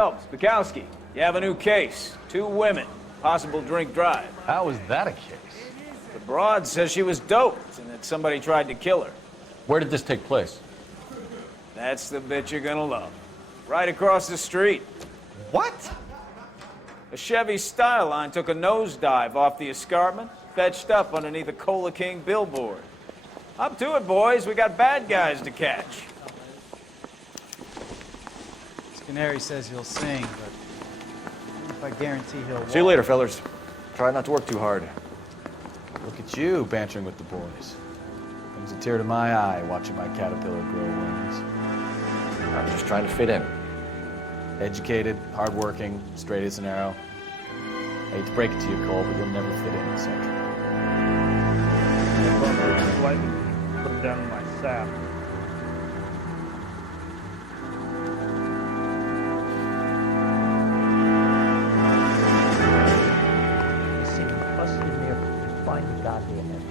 Phelps, Bukowski, you have a new case. 2 women, possible drink drive. How is that a case? The broad says she was doped and that somebody tried to kill her. Where did this take place? That's the bit you're gonna love. Right across the street. What? A Chevy Styline took a nosedive off the escarpment, fetched up underneath a Cola King billboard. Up to it, boys. We got bad guys to catch. Canary says he'll sing, but if I guarantee he'll walk. See you later, fellas. Try not to work too hard. Look at you bantering with the boys. Brings a tear to my eye watching my caterpillar grow wings. I'm just trying to fit in. Educated, hardworking, straight as an arrow. I hate to break it to you, Cole, but you'll never fit in Central. Put it down in my sap. You see me busted in there and find the goddamn envelope.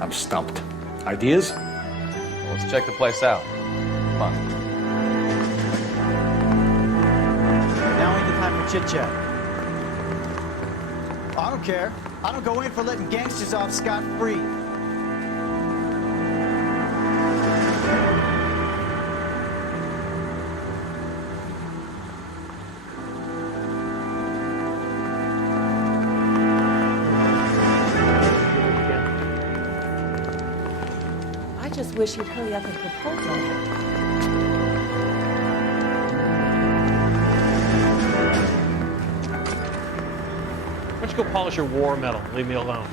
I'm stumped. Ideas? Well, let's check the place out. Come on. Now ain't the time for chit-chat. I don't care. I don't go in for letting gangsters off scot-free. I just wish you'd hurry up and propose on her. Why don't you go polish your war medal? Leave me alone.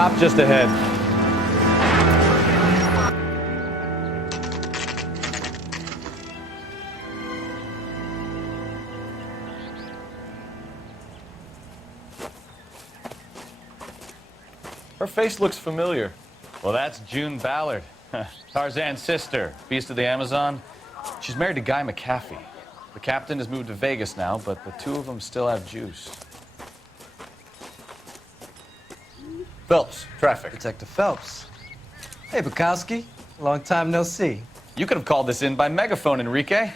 Stop just ahead. Her face looks familiar. Well, that's June Ballard, Tarzan's sister, Beast of the Amazon. She's married to Guy McCaffey. The captain has moved to Vegas now, but the two of them still have juice. Phelps, traffic. Detective Phelps. Hey, Bukowski. Long time no see. You could have called this in by megaphone, Enrique.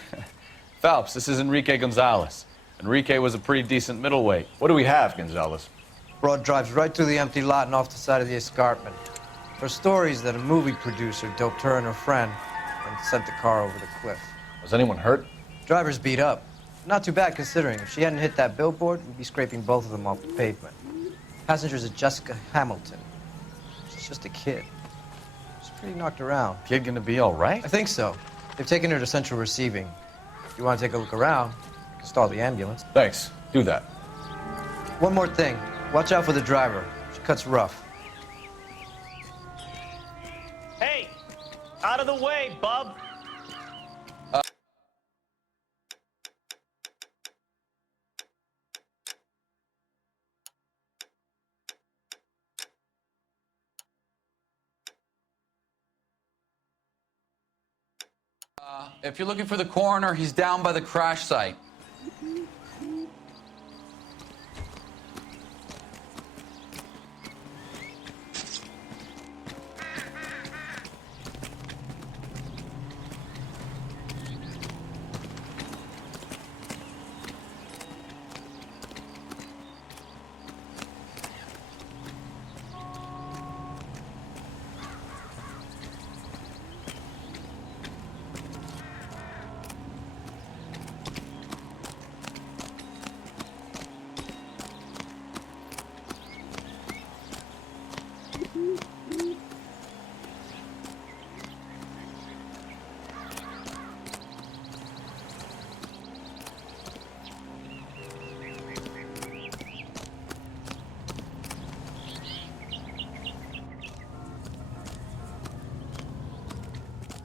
Phelps, this is Enrique Gonzalez. Enrique was a pretty decent middleweight. What do we have, Gonzalez? Broad drives right through the empty lot and off the side of the escarpment. Her story is that a movie producer doped her and her friend and sent the car over the cliff. Was anyone hurt? Driver's beat up. Not too bad considering. If she hadn't hit that billboard, we'd be scraping both of them off the pavement. Passenger's at Jessica Hamilton. She's just a kid. She's pretty knocked around. Kid gonna be all right? I think so. They've taken her to central receiving. If you want to take a look around, you can stall the ambulance. Thanks. Do that. One more thing. Watch out for the driver. She cuts rough. Hey! Out of the way, bub! If you're looking for the coroner, he's down by the crash site.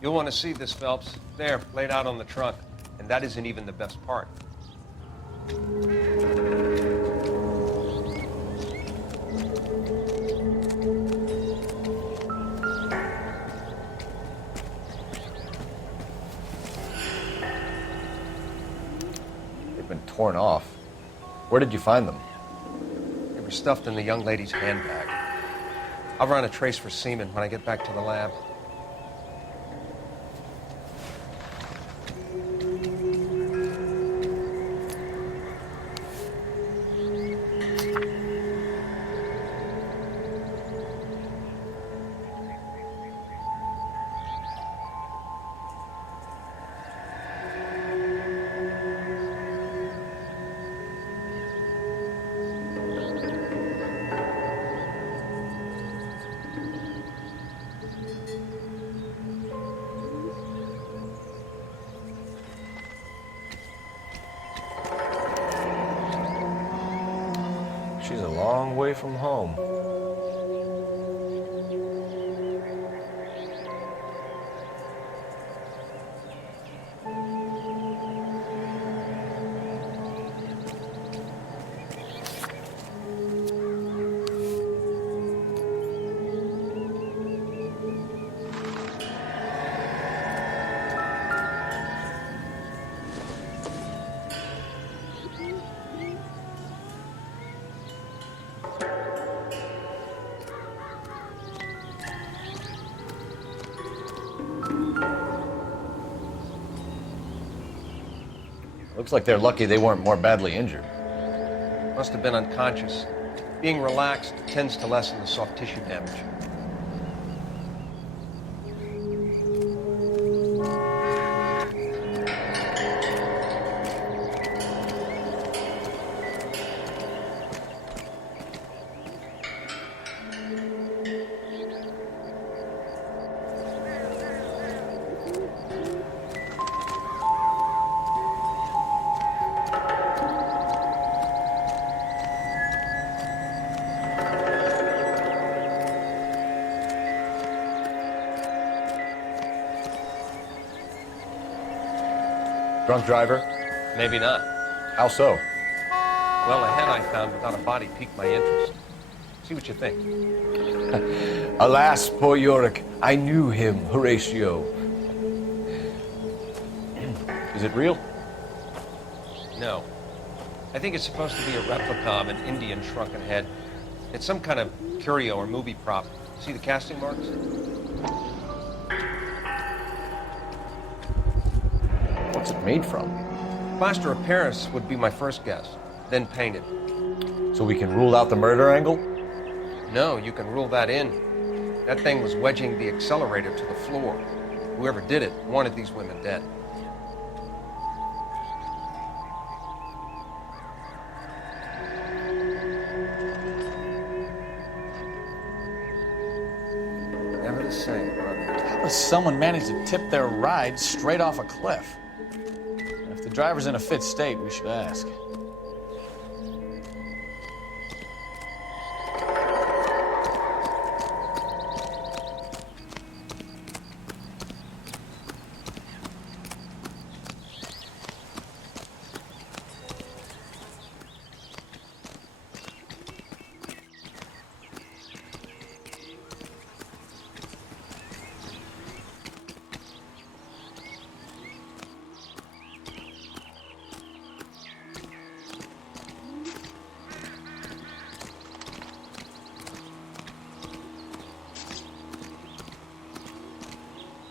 You'll want to see this, Phelps. There, laid out on the trunk. And that isn't even the best part. They've been torn off. Where did you find them? They were stuffed in the young lady's handbag. I'll run a trace for semen when I get back to the lab. She's a long way from home. Looks like they're lucky they weren't more badly injured. Must have been unconscious. Being relaxed tends to lessen the soft tissue damage. Drunk driver? Maybe not. How so? Well, a head I found without a body piqued my interest. See what you think. Alas, poor Yorick, I knew him, Horatio. Is it real? No. I think it's supposed to be a replica of an Indian shrunken head. It's some kind of curio or movie prop. See the casting marks? What's it made from? Plaster of Paris would be my first guess, then painted. So we can rule out the murder angle? No, you can rule that in. That thing was wedging the accelerator to the floor. Whoever did it wanted these women dead. Never the same, brother. How does someone manage to tip their ride straight off a cliff? If the driver's in a fit state, we should ask.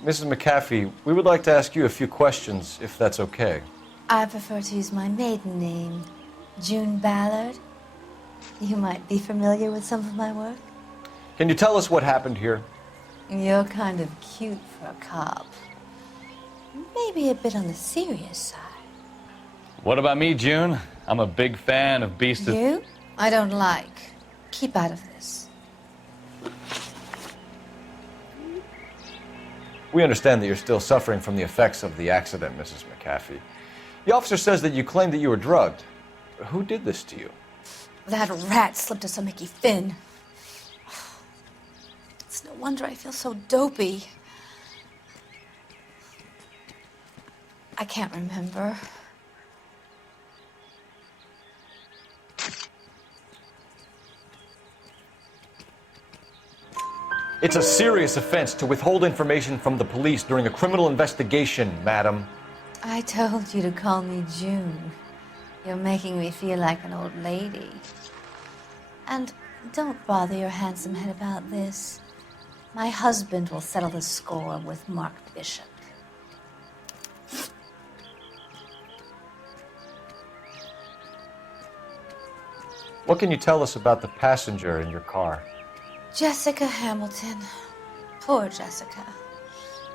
Mrs. McAfee, we would like to ask you a few questions, if that's okay. I prefer to use my maiden name, June Ballard. You might be familiar with some of my work. Can you tell us what happened here? You're kind of cute for a cop. Maybe a bit on the serious side. What about me, June? I'm a big fan of Beast of... You? I don't like. Keep out of this. We understand that you're still suffering from the effects of the accident, Mrs. McAfee. The officer says that you claimed that you were drugged. Who did this to you? That rat slipped us a Mickey Finn. It's no wonder I feel so dopey. I can't remember. It's a serious offense to withhold information from the police during a criminal investigation, madam. I told you to call me June. You're making me feel like an old lady. And don't bother your handsome head about this. My husband will settle the score with Mark Bishop. What can you tell us about the passenger in your car? Jessica Hamilton. Poor Jessica.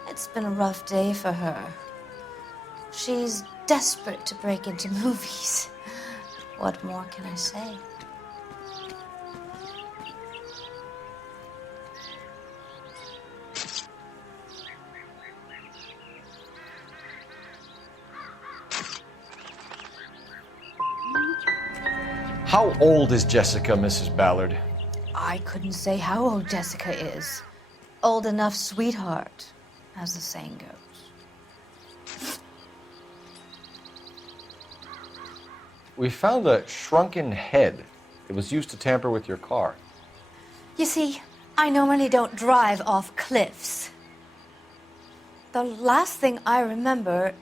It's been a rough day for her. She's desperate to break into movies. What more can I say? How old is Jessica, Mrs. Ballard? I couldn't say how old Jessica is. Old enough, sweetheart, as the saying goes. We found a shrunken head. It was used to tamper with your car. You see, I normally don't drive off cliffs. The last thing I remember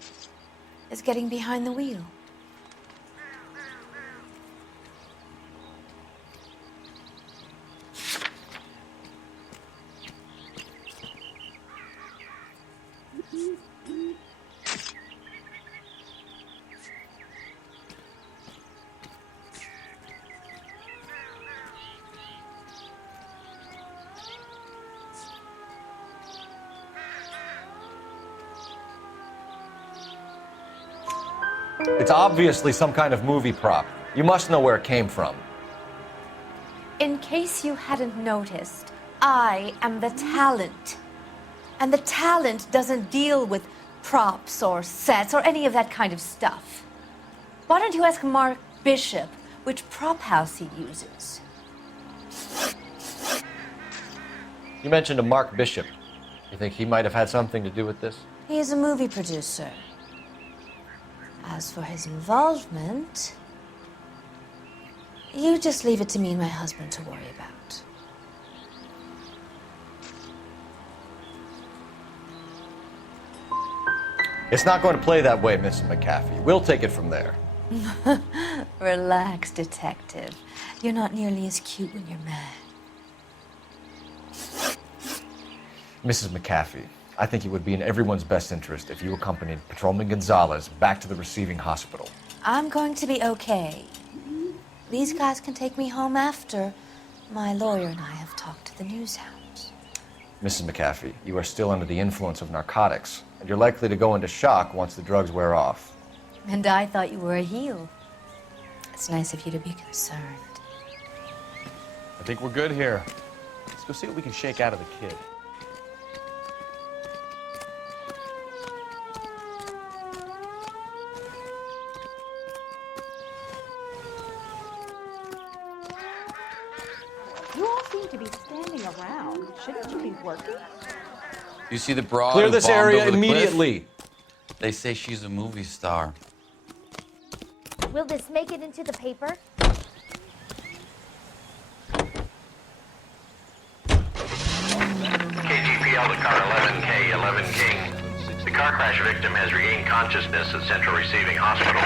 is getting behind the wheel. It's obviously some kind of movie prop. You must know where it came from. In case you hadn't noticed, I am the talent. And the talent doesn't deal with props or sets or any of that kind of stuff. Why don't you ask Mark Bishop which prop house he uses? You mentioned a Mark Bishop. You think he might have had something to do with this? He is a movie producer. As for his involvement, you just leave it to me and my husband to worry about. It's not going to play that way, Mrs. McAfee. We'll take it from there. Relax, detective. You're not nearly as cute when you're mad. Mrs. McAfee, I think it would be in everyone's best interest if you accompanied Patrolman Gonzalez back to the receiving hospital. I'm going to be okay. These guys can take me home after my lawyer and I have talked to the news hounds. Mrs. McAfee, you are still under the influence of narcotics, and you're likely to go into shock once the drugs wear off. And I thought you were a heel. It's nice of you to be concerned. I think we're good here. Let's go see what we can shake out of the kid. You all seem to be standing around. Shouldn't you be working? You see the broad Clear who this bombed area over the cliff? immediately. They say she's a movie star. Will this make it into the paper? KGPL to car 11K, 11 King. The car crash victim has regained consciousness at Central Receiving Hospital.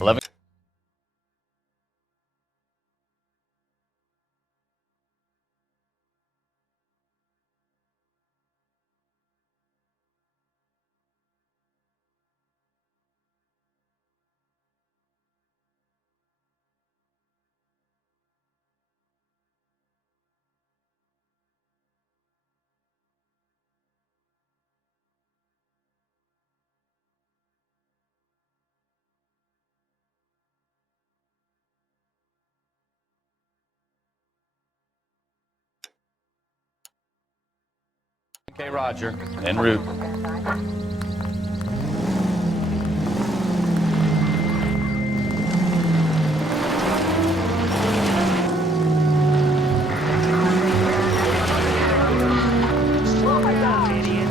11. Okay, Roger. En route. Oh my God, idiot!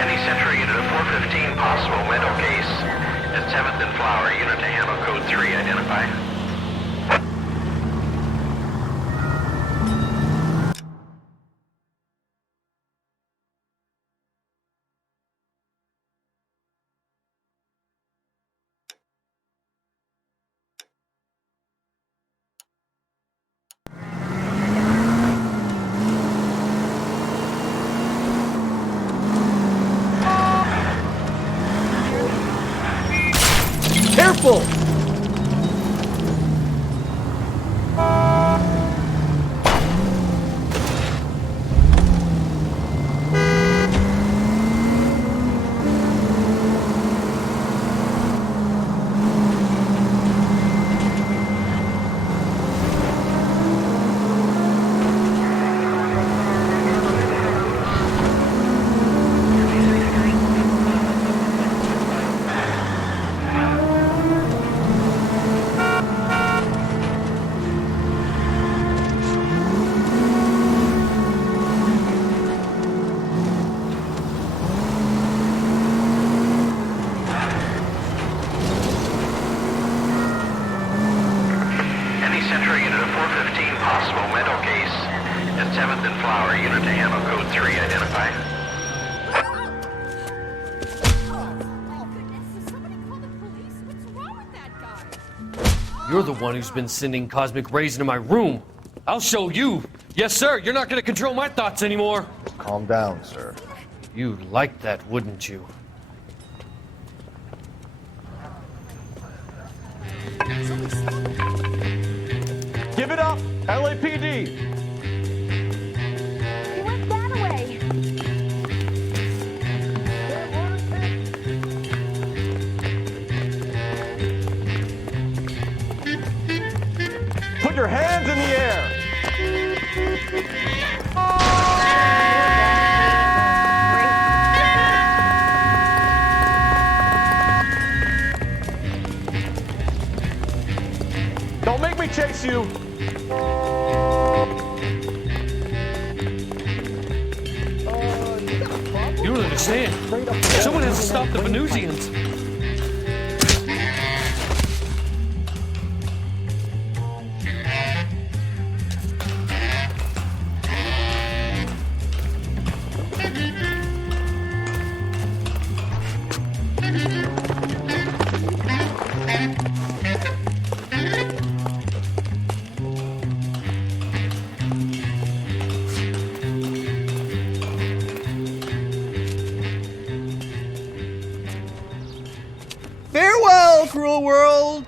Any Central unit of 415, possible mental case at 7th and Flower, unit to handle code 3, identify. Careful! Any Central unit of 415, possible mental case at 7th and Flower, unit to handle code 3, identify. You're the one who's been sending cosmic rays into my room. I'll show you. Yes, sir. You're not going to control my thoughts anymore. Calm down, sir. You'd like that, wouldn't you? Give it up, LAPD. He went that way. Put your hands in the air. Don't make me chase you. You don't understand. Someone has to stop the Venusians. Farewell, cruel world!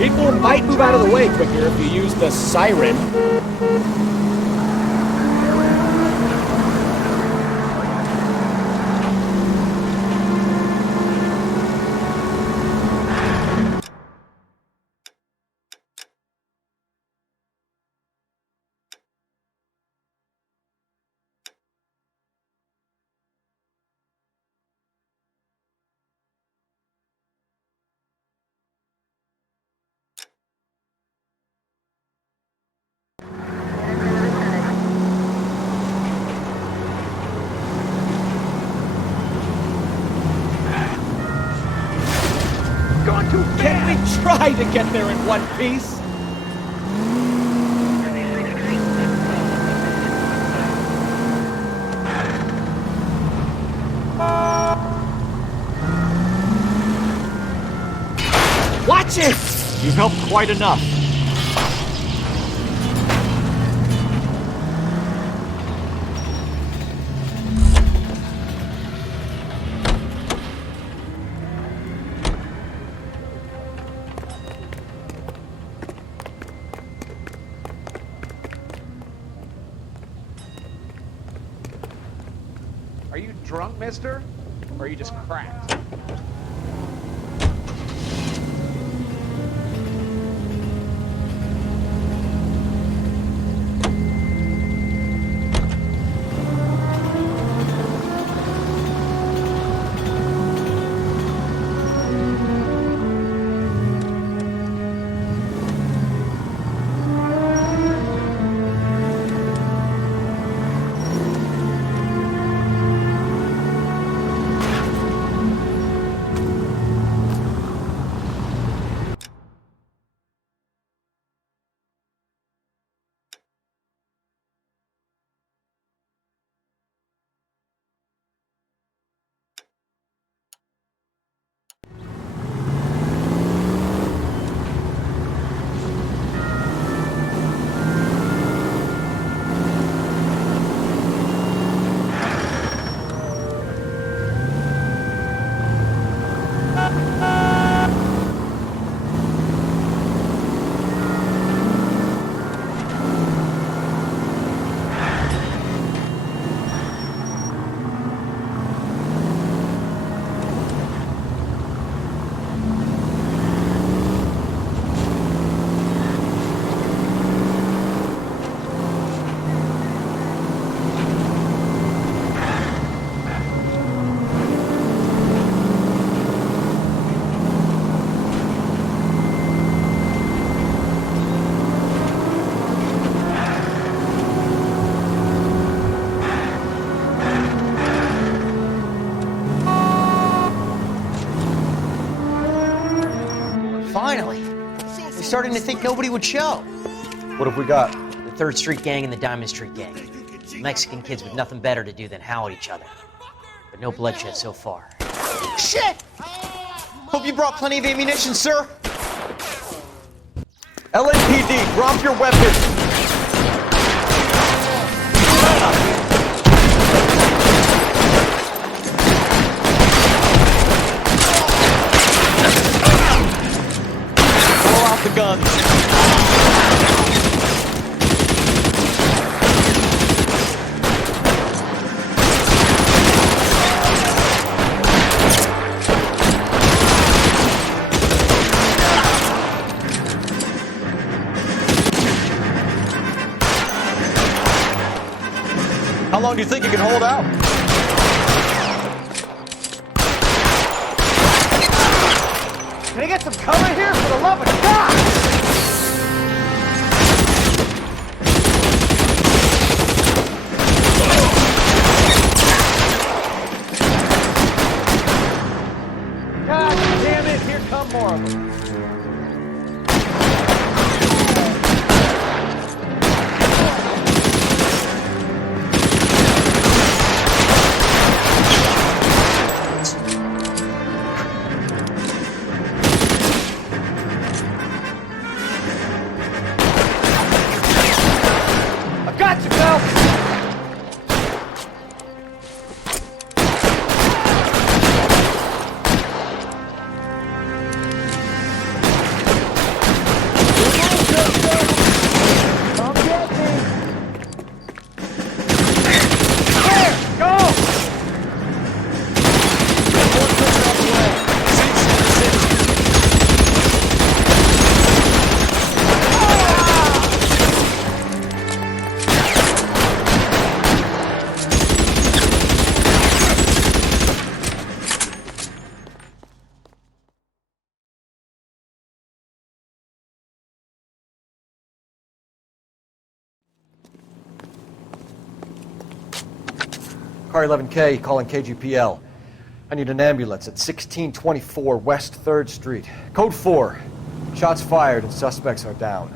People might move out of the way quicker if you use the siren. Can we try to get there in one piece? Watch it! You've helped quite enough. Are you drunk, mister? Or are you just cracked? Finally. We're starting to think nobody would show. What have we got? The 3rd Street Gang and the Diamond Street Gang. Mexican kids with nothing better to do than howl at each other. But no bloodshed so far. Shit! Hope you brought plenty of ammunition, sir. LAPD, drop your weapons! Pull out the guns. How long do you think you can hold out? Can I get some cover here for the love of God? God damn it, here come more of them. Got you, Bill! Come get me! There! Go! Car 11K, calling KGPL. I need an ambulance at 1624 West 3rd Street. Code 4. Shots fired and suspects are down.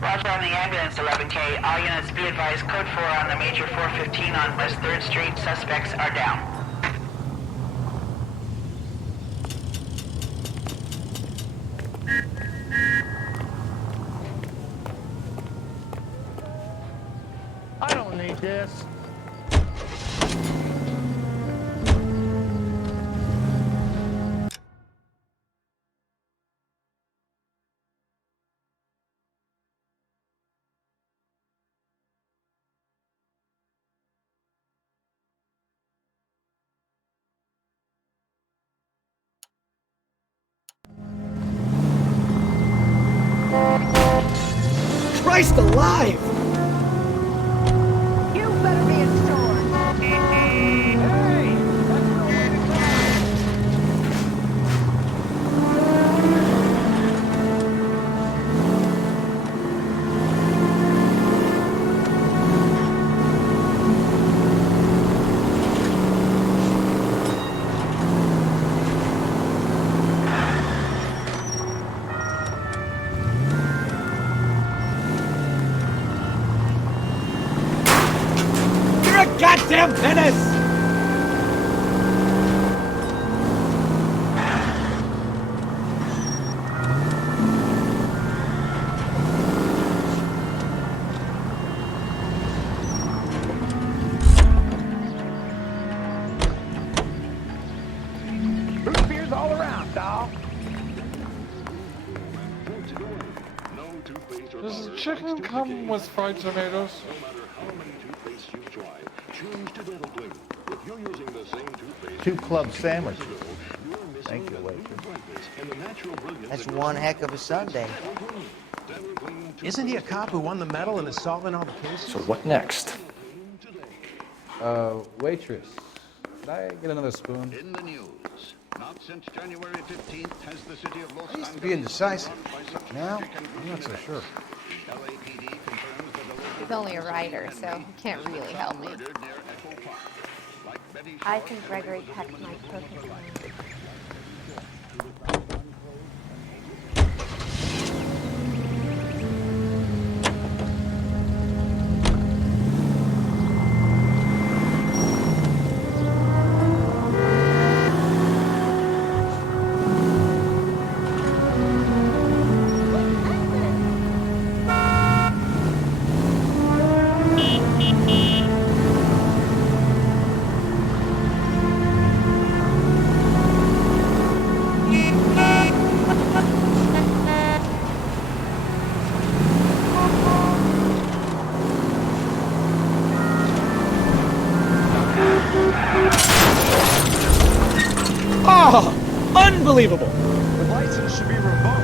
Roger on the ambulance, 11K. All units be advised, code 4 on the major 415 on West 3rd Street. Suspects are down. I don't need this. Christ alive! You better be insured. Hey! That's no way to go! You're a goddamn menace! Root beers all around, dog. Does chicken come with fried tomatoes? Two club sandwiches. Thank you, waitress. That's one heck of a Sunday. Isn't he a cop who won the medal and is solving all the cases? So what next? Waitress, could I get another spoon? In the news, not since January 15th has the city of Los Angeles... Be indecisive. Now? I'm not so sure. He's only a writer, so he can't really help me. I think Gregory pecked my cooking. Oh, unbelievable! The license should be revoked.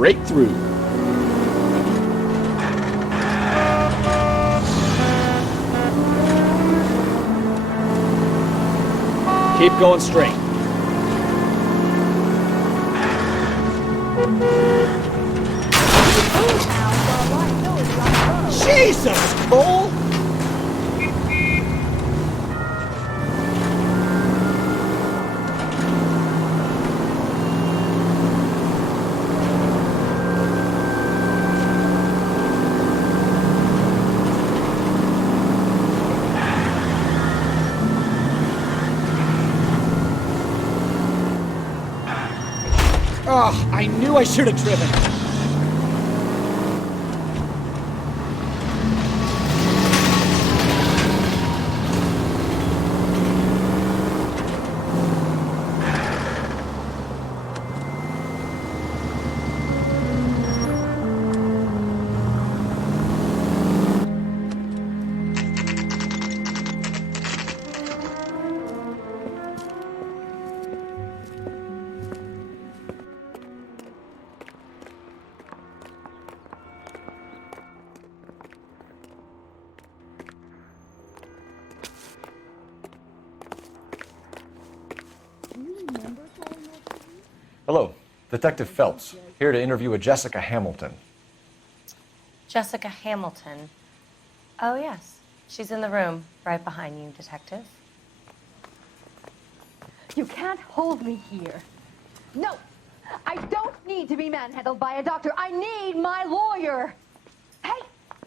Straight through. Keep going straight. Jesus, Cole! Oh, I knew I should have driven. Hello, Detective Phelps, here to interview a Jessica Hamilton. Jessica Hamilton. Oh, yes. She's in the room, right behind you, Detective. You can't hold me here. No! I don't need to be manhandled by a doctor. I need my lawyer. Hey,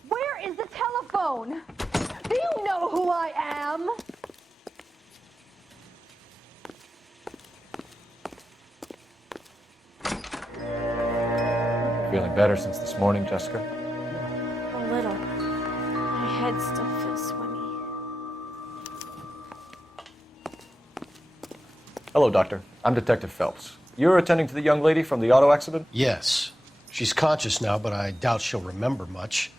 where is the telephone? Do you know who I am? Feeling better since this morning, Jessica? A little. My head still feels swimmy. Hello, Doctor. I'm Detective Phelps. You're attending to the young lady from the auto accident? Yes. She's conscious now, but I doubt she'll remember much.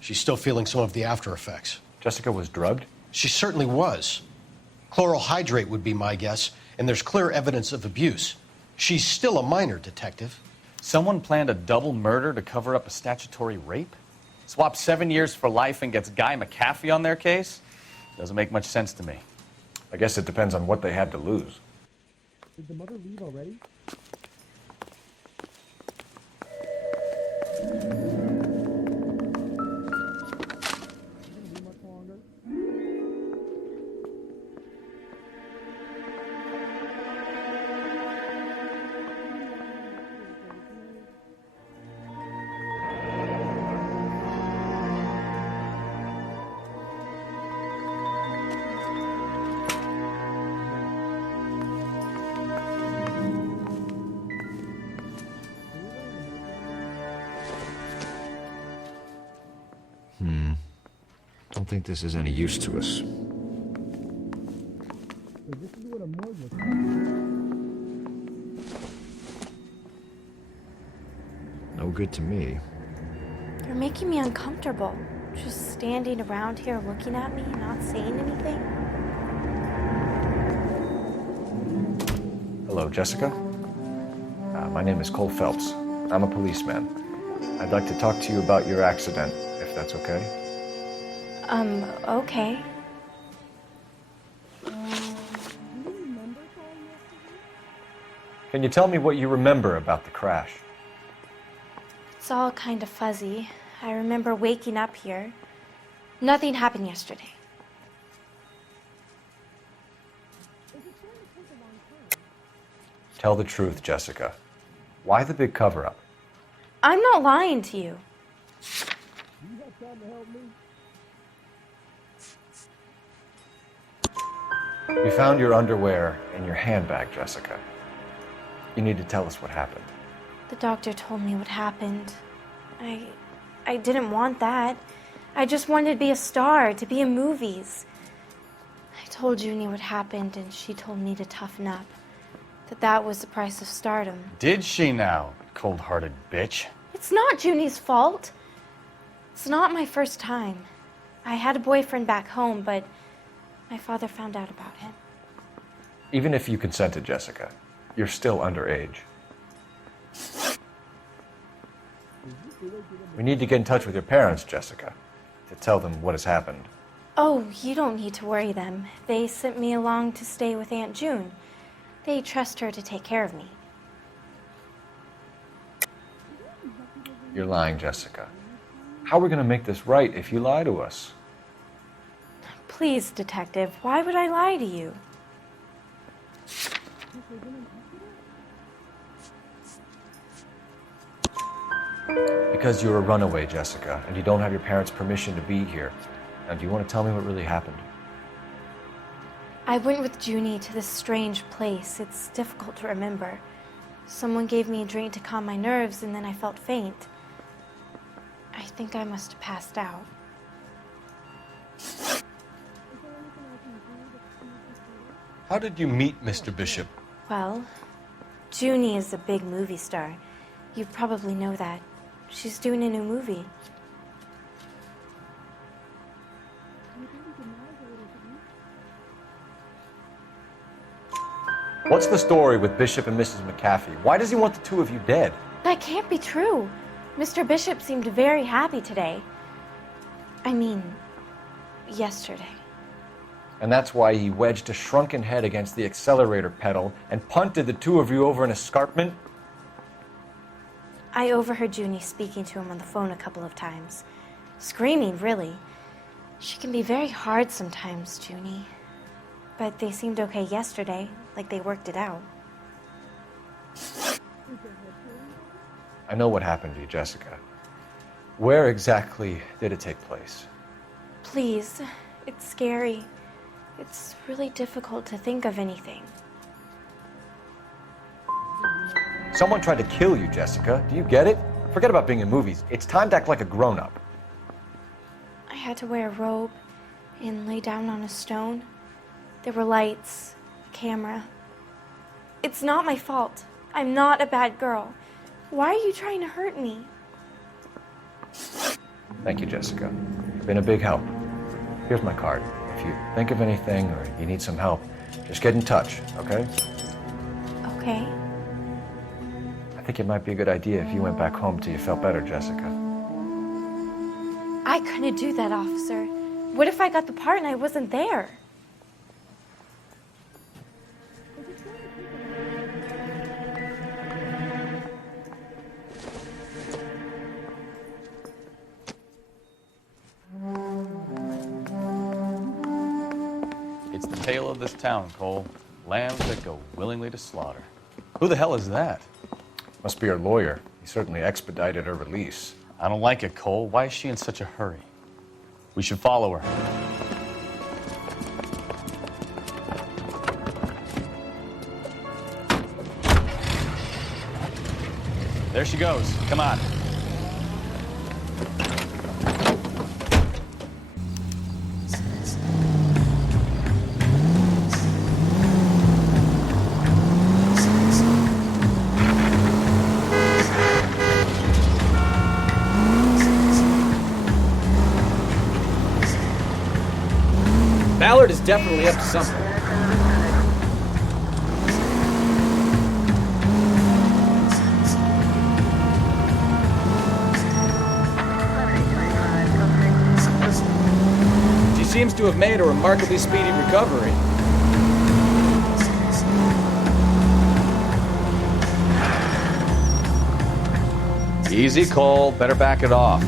She's still feeling some of the after effects. Jessica was drugged? She certainly was. Chloral hydrate would be my guess, and there's clear evidence of abuse. She's still a minor, Detective. Someone planned a double murder to cover up a statutory rape? Swap 7 years for life and gets Guy McAfee on their case? Doesn't make much sense to me. I guess it depends on what they had to lose. Did the mother leave already? Don't think this is any use to us. No good to me. You're making me uncomfortable. Just standing around here looking at me, not saying anything. Hello, Jessica. My name is Cole Phelps. I'm a policeman. I'd like to talk to you about your accident, if that's okay. Okay. Can you tell me what you remember about the crash? It's all kind of fuzzy. I remember waking up here. Nothing happened yesterday. Tell the truth, Jessica. Why the big cover-up? I'm not lying to you. We found your underwear in your handbag, Jessica. You need to tell us what happened. The doctor told me what happened. I didn't want that. I just wanted to be a star, to be in movies. I told Junie what happened, and she told me to toughen up. That was the price of stardom. Did she now, cold-hearted bitch? It's not Junie's fault. It's not my first time. I had a boyfriend back home, but my father found out about him. Even if you consented, Jessica, you're still underage. We need to get in touch with your parents, Jessica, to tell them what has happened. Oh, you don't need to worry them. They sent me along to stay with Aunt June. They trust her to take care of me. You're lying, Jessica. How are we going to make this right if you lie to us? Please, Detective, why would I lie to you? Because you're a runaway, Jessica, and you don't have your parents' permission to be here. Now, do you want to tell me what really happened? I went with Junie to this strange place. It's difficult to remember. Someone gave me a drink to calm my nerves, and then I felt faint. I think I must have passed out. How did you meet Mr. Bishop? Well, Junie is a big movie star. You probably know that. She's doing a new movie. What's the story with Bishop and Mrs. McAfee? Why does he want the two of you dead? That can't be true. Mr. Bishop seemed very happy today. I mean, yesterday. And that's why he wedged a shrunken head against the accelerator pedal and punted the two of you over an escarpment? I overheard Junie speaking to him on the phone a couple of times. Screaming, really. She can be very hard sometimes, Junie. But they seemed okay yesterday, like they worked it out. I know what happened to you, Jessica. Where exactly did it take place? Please, it's scary. It's really difficult to think of anything. Someone tried to kill you, Jessica. Do you get it? Forget about being in movies. It's time to act like a grown-up. I had to wear a robe and lay down on a stone. There were lights, a camera. It's not my fault. I'm not a bad girl. Why are you trying to hurt me? Thank you, Jessica. You've been a big help. Here's my card. If you think of anything or you need some help, just get in touch, okay? Okay. I think it might be a good idea if you went back home till you felt better, Jessica. I couldn't do that, officer. What if I got the part and I wasn't there? It's the tale of this town, Cole. Lambs that go willingly to slaughter. Who the hell is that? Must be her lawyer. He certainly expedited her release. I don't like it, Cole. Why is she in such a hurry? We should follow her. There she goes. Come on. Ballard is definitely up to something. She seems to have made a remarkably speedy recovery. Easy, Cole. Better back it off.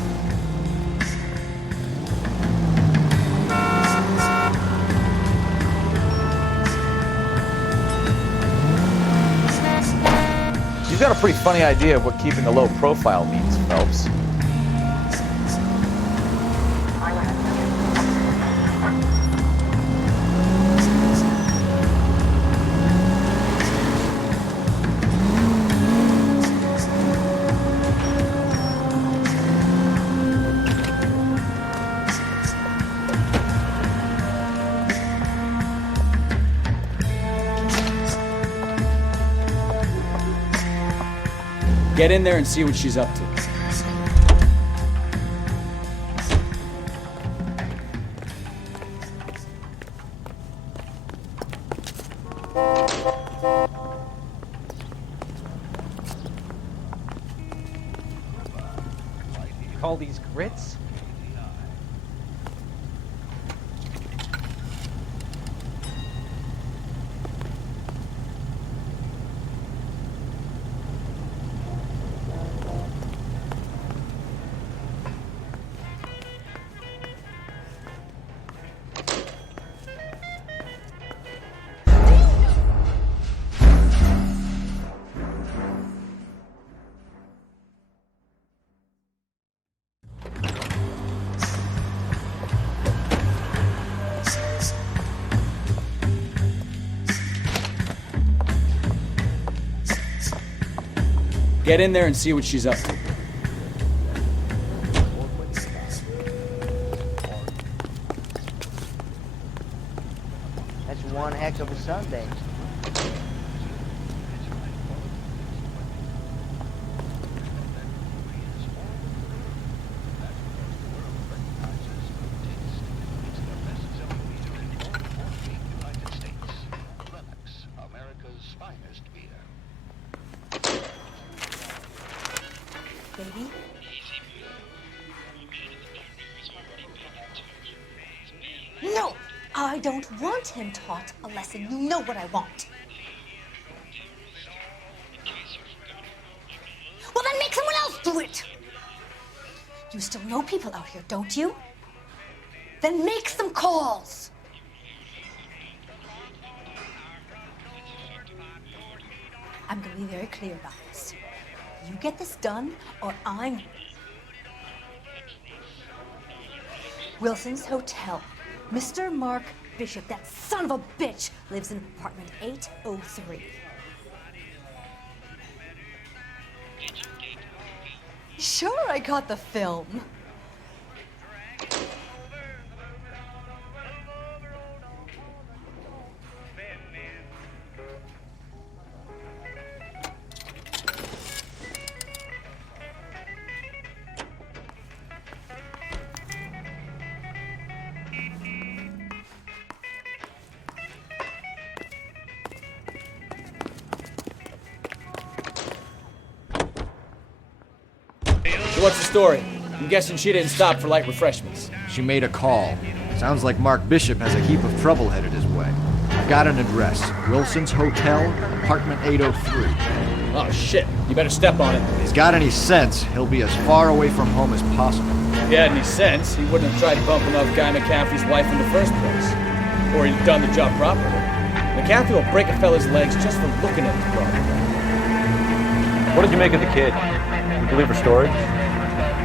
You got a pretty funny idea of what keeping a low profile means, Phelps. Get in there and see what she's up to. Call these grits? Get in there and see what she's up to. That's one heck of a Sunday. Baby? No! I don't want him taught a lesson. You know what I want. Well, then make someone else do it! You still know people out here, don't you? Then make some calls! I'm gonna be very clear about this. You get this done, or I'm... Wilson's Hotel. Mr. Mark Bishop, that son of a bitch, lives in apartment 803. Sure, I got the film. So what's the story? I'm guessing she didn't stop for light refreshments. She made a call. Sounds like Mark Bishop has a heap of trouble headed his way. I've got an address. Wilson's Hotel, apartment 803. Oh shit, you better step on it. If he's got any sense, he'll be as far away from home as possible. If he had any sense, he wouldn't have tried bumping off Guy McCaffrey's wife in the first place. Or he'd done the job properly. McCaffrey will break a fella's legs just for looking at his brother. What did you make of the kid? You believe her story?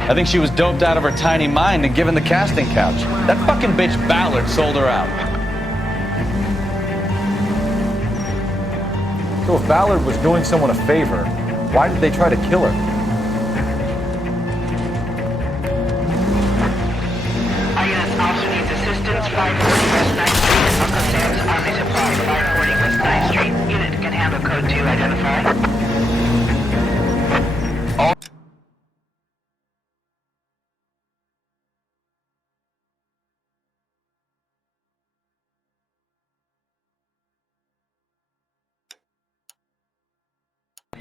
I think she was doped out of her tiny mind and given the casting couch. That fucking bitch Ballard sold her out. So if Ballard was doing someone a favor, why did they try to kill her? Officer needs assistance, 540 West 9th Street, Uncle Sam's Army Supply, 540 West 9th Street. Unit can handle code 2, identify.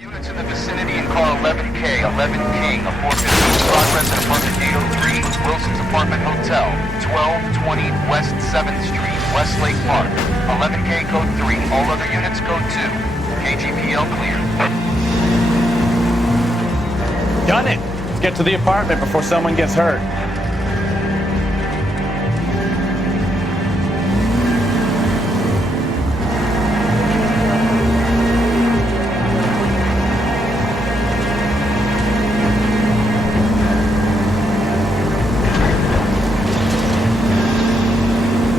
Units in the vicinity in car 11K, 11 King, a 415 progress at apartment 803, Wilson's Apartment Hotel, 1220 West 7th Street, Westlake Park. 11K code 3, all other units code 2. KGPL clear. Done it! Let's get to the apartment before someone gets hurt.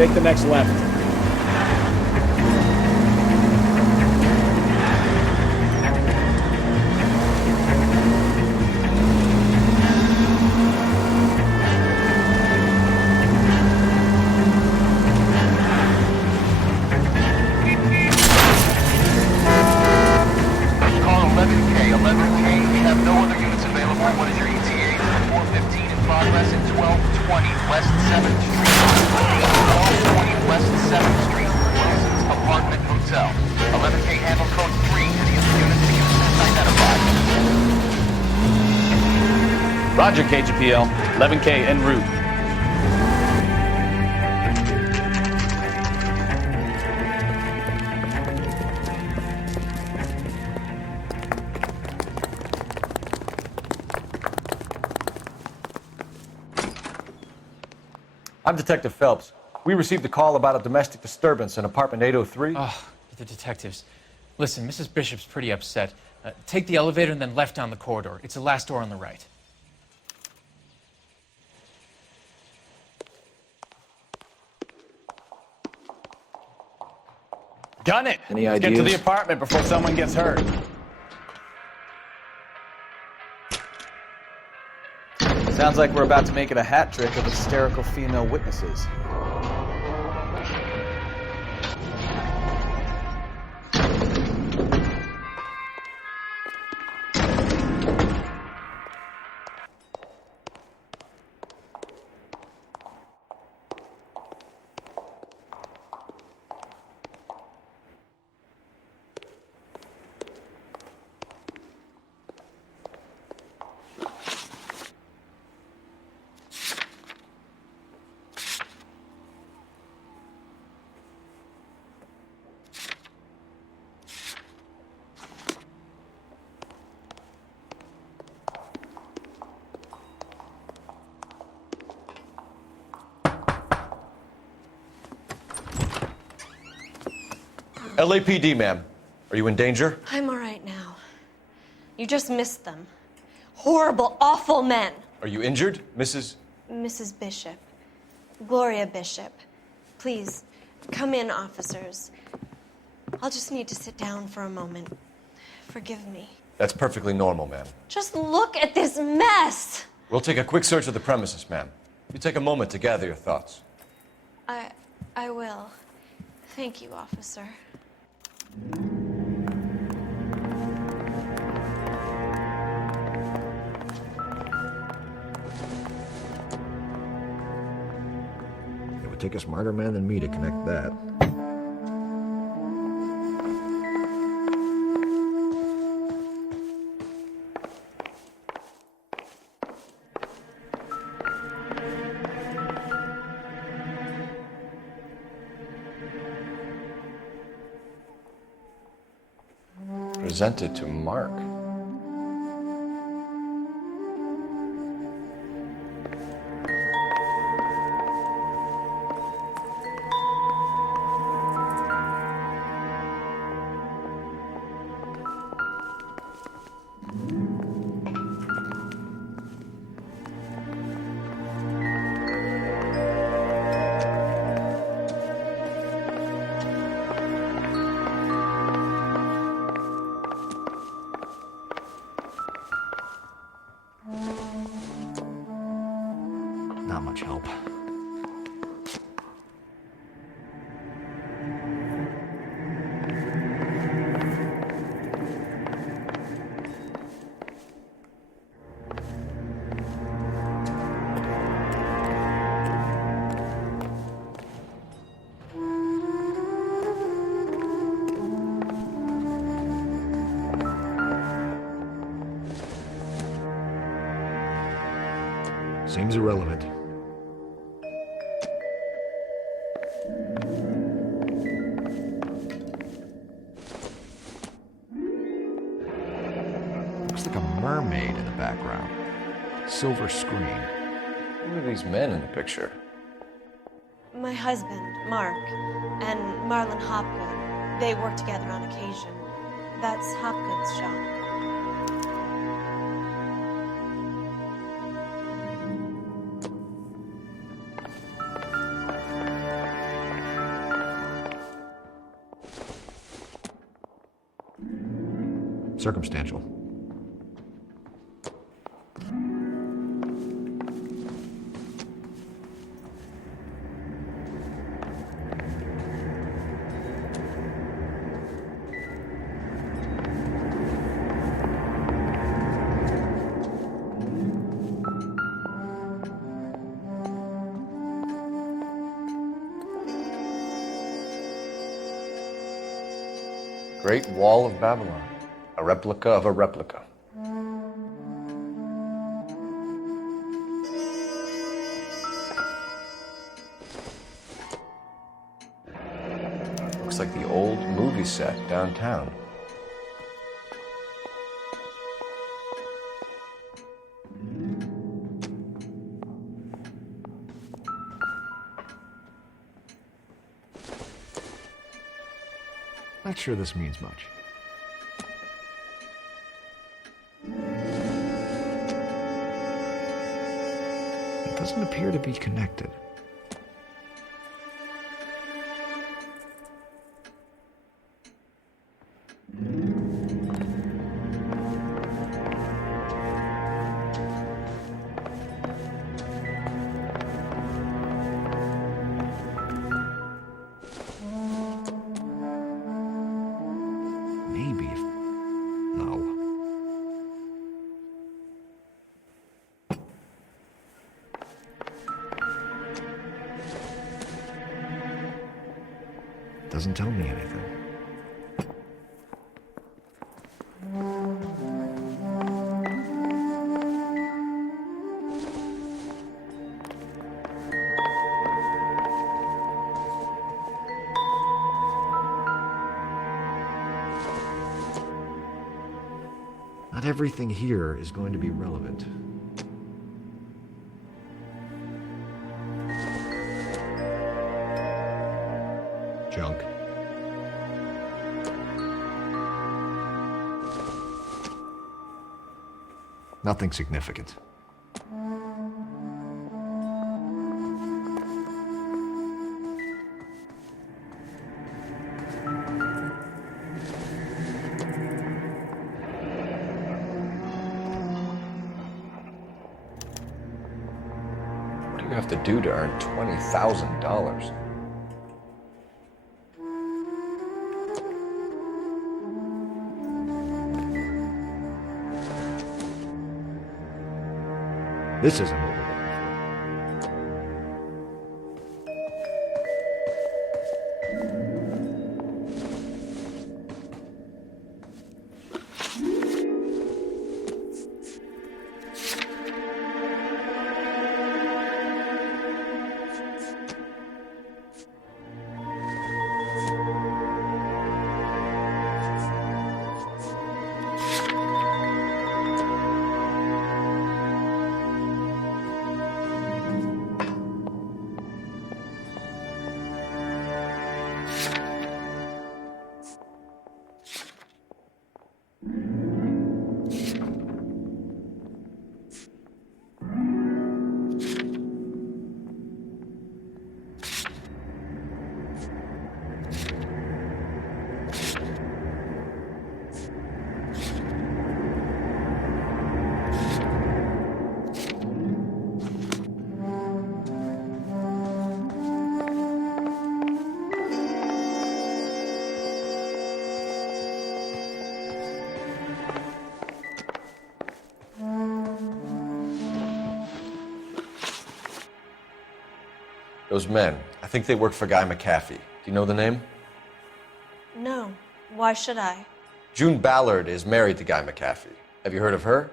Take the next left. Call 11K. 11K, we have no other units available. What is your ETA? 415 in progress at 1220 West 7th Street. 1220 West 7th Street, Wilson's Apartment Hotel. 11K handle code 3. Any other units that you identified? Roger, KGPL. 11K en route. I'm Detective Phelps. We received a call about a domestic disturbance in apartment 803. Oh, the detectives. Listen, Mrs. Bishop's pretty upset. Take the elevator and then left down the corridor. It's the last door on the right. Gun it! Any Let's get ideas? to the apartment before someone gets hurt. Sounds like we're about to make it a hat trick of hysterical female witnesses. LAPD, ma'am. Are you in danger? I'm all right now. You just missed them. Horrible, awful men. Are you injured, Mrs.? Mrs. Bishop. Gloria Bishop. Please, come in, officers. I'll just need to sit down for a moment. Forgive me. That's perfectly normal, ma'am. Just look at this mess! We'll take a quick search of the premises, ma'am. You take a moment to gather your thoughts. I will. Thank you, officer. It would take a smarter man than me to connect that. Presented to Mark. Not much help. Seems irrelevant. Looks like a mermaid in the background. Silver screen. Who are these men in the picture? My husband, Mark, and Marlon Hopgood. They work together on occasion. That's Hopgood's shop. Circumstantial. Great Wall of Babylon. A replica of a replica. Looks like the old movie set downtown. Not sure this means much. It doesn't appear to be connected. Maybe if... No. Doesn't tell me anything. Not everything here is going to be relevant. Junk. Nothing significant. What do you have to do to earn $20,000? This isn't what we're looking for. Those men, I think they work for Guy McAfee. Do you know the name? No. Why should I? June Ballard is married to Guy McAfee. Have you heard of her?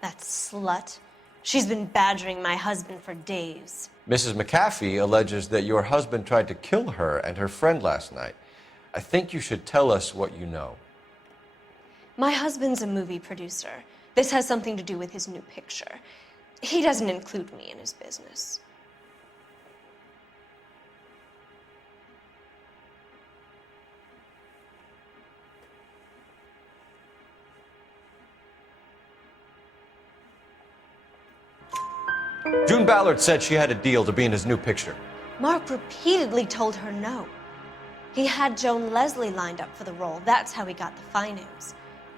That slut. She's been badgering my husband for days. Mrs. McAfee alleges that your husband tried to kill her and her friend last night. I think you should tell us what you know. My husband's a movie producer. This has something to do with his new picture. He doesn't include me in his business. June Ballard said she had a deal to be in his new picture. Mark repeatedly told her no. He had Joan Leslie lined up for the role. That's how he got the finance.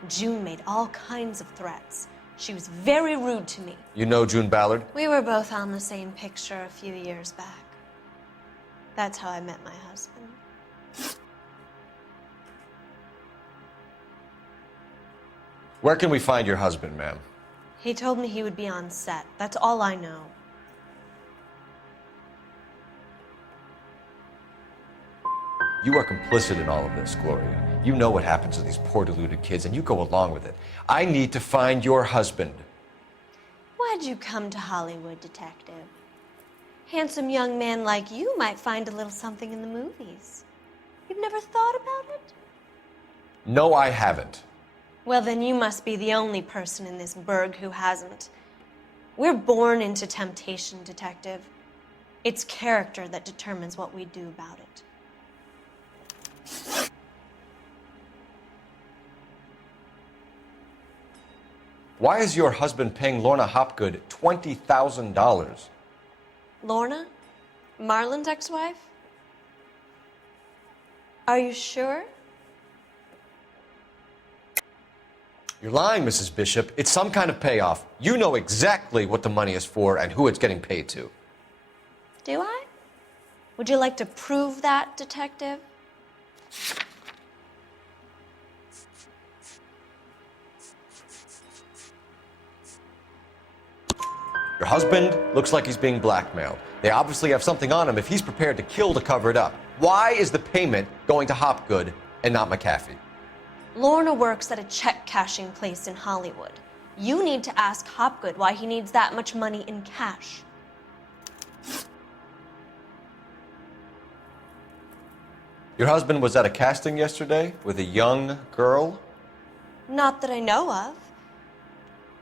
June made all kinds of threats. She was very rude to me. You know June Ballard? We were both on the same picture a few years back. That's how I met my husband. Where can we find your husband, ma'am? He told me he would be on set. That's all I know. You are complicit in all of this, Gloria. You know what happens to these poor deluded kids, and you go along with it. I need to find your husband. Why'd you come to Hollywood, detective? Handsome young man like you might find a little something in the movies. You've never thought about it? No, I haven't. Well, then you must be the only person in this burg who hasn't. We're born into temptation, detective. It's character that determines what we do about it. Why is your husband paying Lorna Hopgood $20,000? Lorna? Marlon's ex-wife? Are you sure? You're lying, Mrs. Bishop. It's some kind of payoff. You know exactly what the money is for and who it's getting paid to. Do I? Would you like to prove that, detective? Your husband looks like he's being blackmailed. They obviously have something on him if he's prepared to kill to cover it up. Why is the payment going to Hopgood and not McAfee? Lorna works at a check-cashing place in Hollywood. You need to ask Hopgood why he needs that much money in cash. Your husband was at a casting yesterday with a young girl? Not that I know of.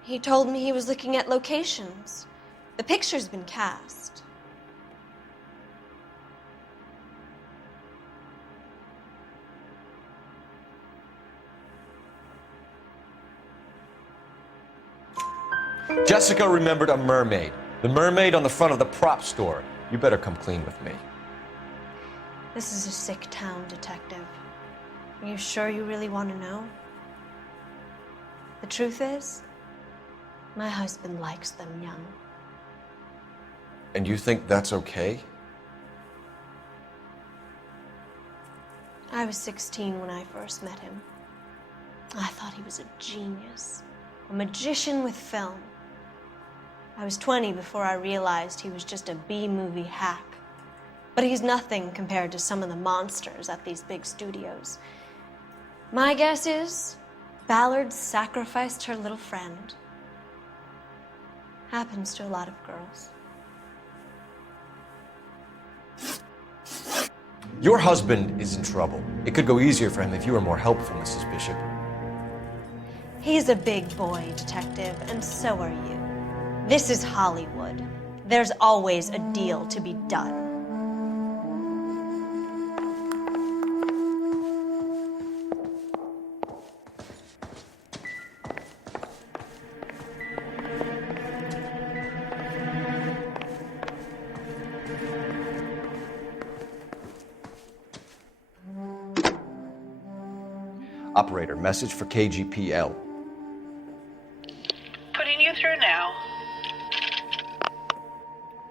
He told me he was looking at locations. The picture's been cast. Jessica remembered a mermaid. The mermaid on the front of the prop store. You better come clean with me. This is a sick town, detective. Are you sure you really want to know? The truth is, my husband likes them young. And you think that's okay? I was 16 when I first met him. I thought he was a genius, a magician with film. I was 20 before I realized he was just a B-movie hack. But he's nothing compared to some of the monsters at these big studios. My guess is Ballard sacrificed her little friend. Happens to a lot of girls. Your husband is in trouble. It could go easier for him if you were more helpful, Mrs. Bishop. He's a big boy, detective, and so are you. This is Hollywood. There's always a deal to be done. Operator, message for KGPL. Putting you through now.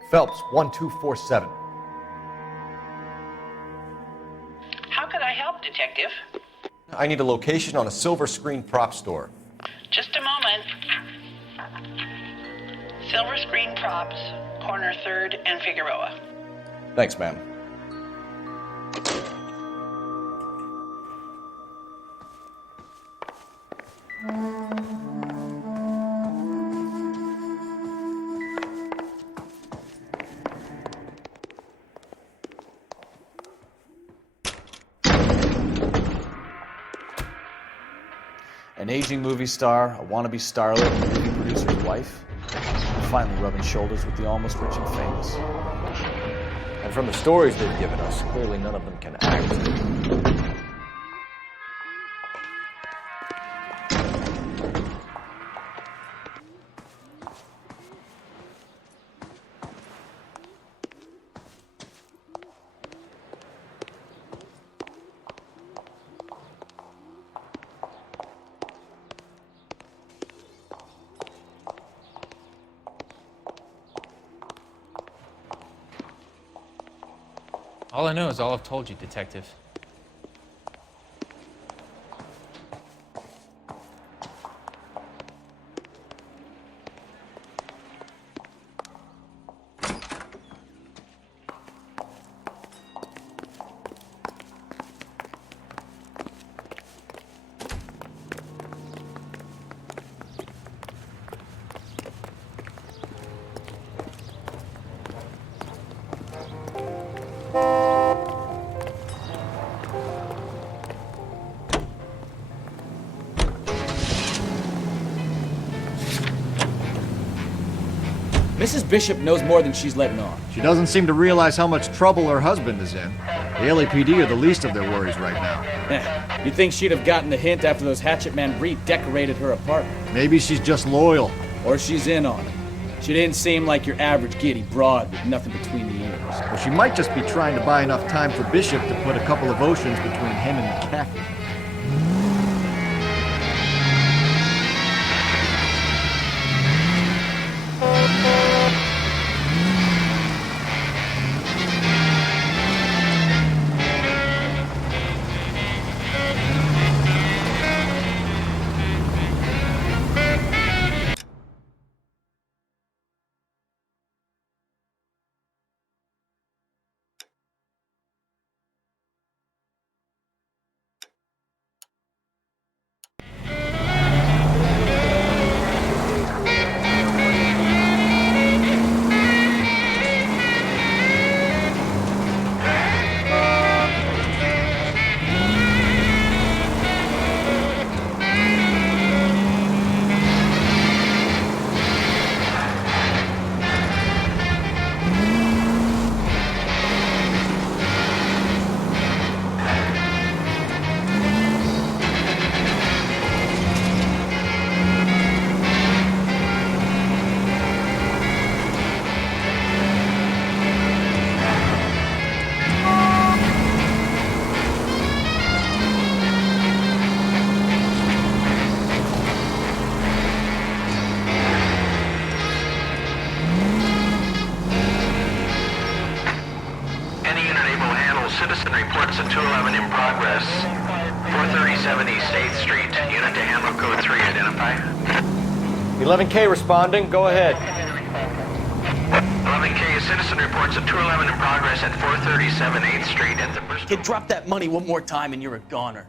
Phelps, 1247. How could I help, Detective? I need a location on a silver screen prop store. Just a moment. Silver Screen Props, corner 3rd and Figueroa. Thanks, ma'am. An aging movie star, a wannabe starlet, and a movie producer's wife, finally rubbing shoulders with the almost rich and famous. And from the stories they've given us, clearly none of them can act. All I know is all I've told you, Detective. Mrs. Bishop knows more than she's letting on. She doesn't seem to realize how much trouble her husband is in. The LAPD are the least of their worries right now. You'd think she'd have gotten the hint after those hatchet men redecorated her apartment. Maybe she's just loyal. Or she's in on it. She didn't seem like your average giddy broad with nothing between the ears. Well, she might just be trying to buy enough time for Bishop to put a couple of oceans between him and McCaffrey. Citizen reports at 211 in progress. 437 East 8th Street. Unit to handle code 3. Identify. 11K responding. Go ahead. 11K, a citizen reports at 211 in progress at 437 8th Street at the Bristol. Kid, drop that money one more time and you're a goner.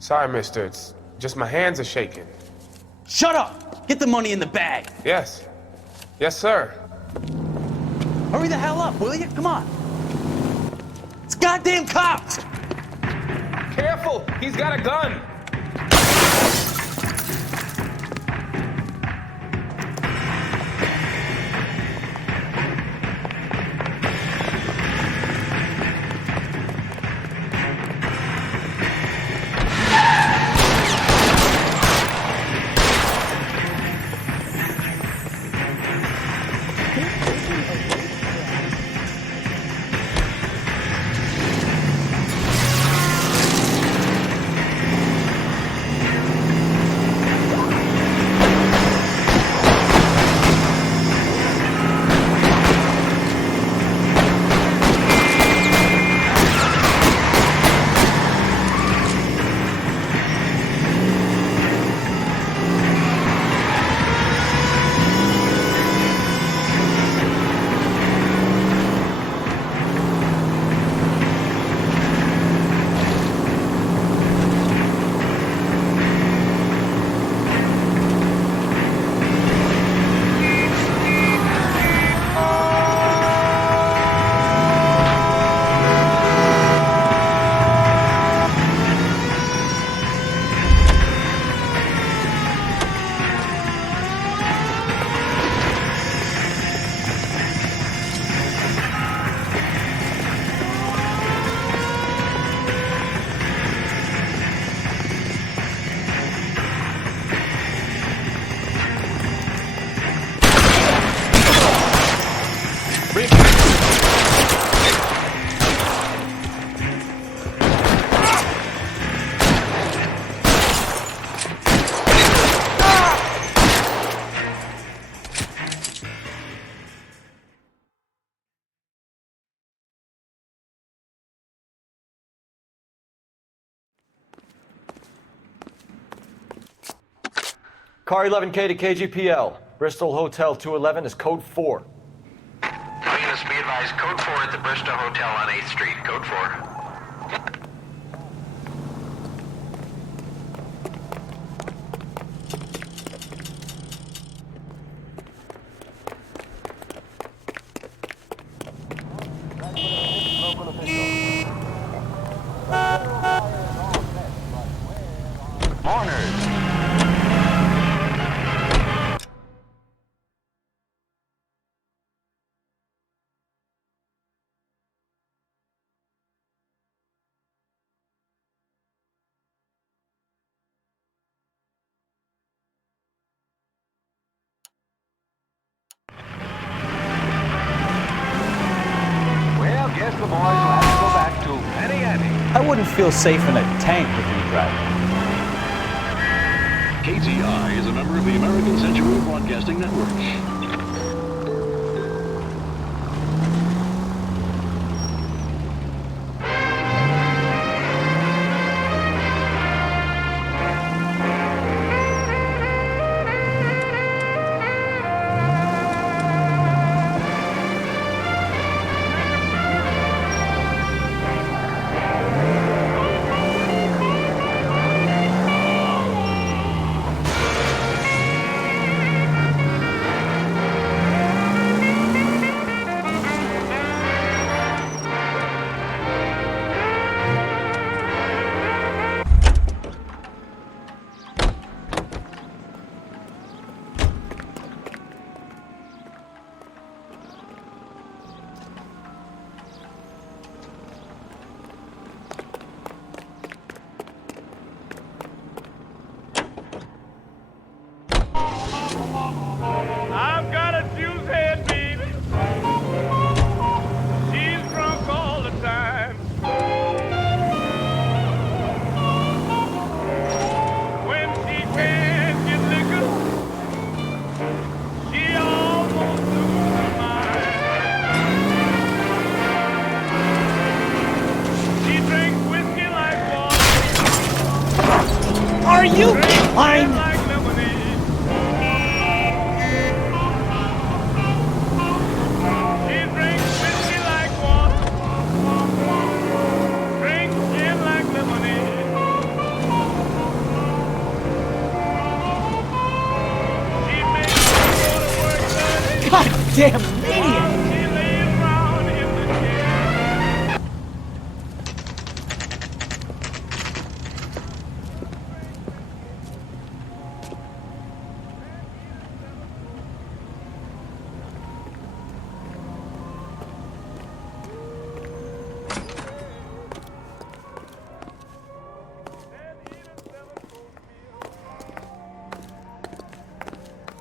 Sorry, mister. It's just my hands are shaking. Shut up! Get the money in the bag. Yes. Yes, sir. Hurry the hell up, will you? Come on. It's goddamn cops! Careful! He's got a gun! Car 11K to KGPL. Bristol Hotel 211 is code 4. Units, be advised, code 4 at the Bristol Hotel on 8th Street. Code 4. The boys will have to go back to Penny Ante. I wouldn't feel safe in a tank with you driving. KTI is a member of the American Century Broadcasting Network. I've got a juice head, baby. She's drunk all the time. When she can't get liquor, she almost loses her mind. She drinks whiskey like water. Are you blind? Like lemonade. Goddamn maniac!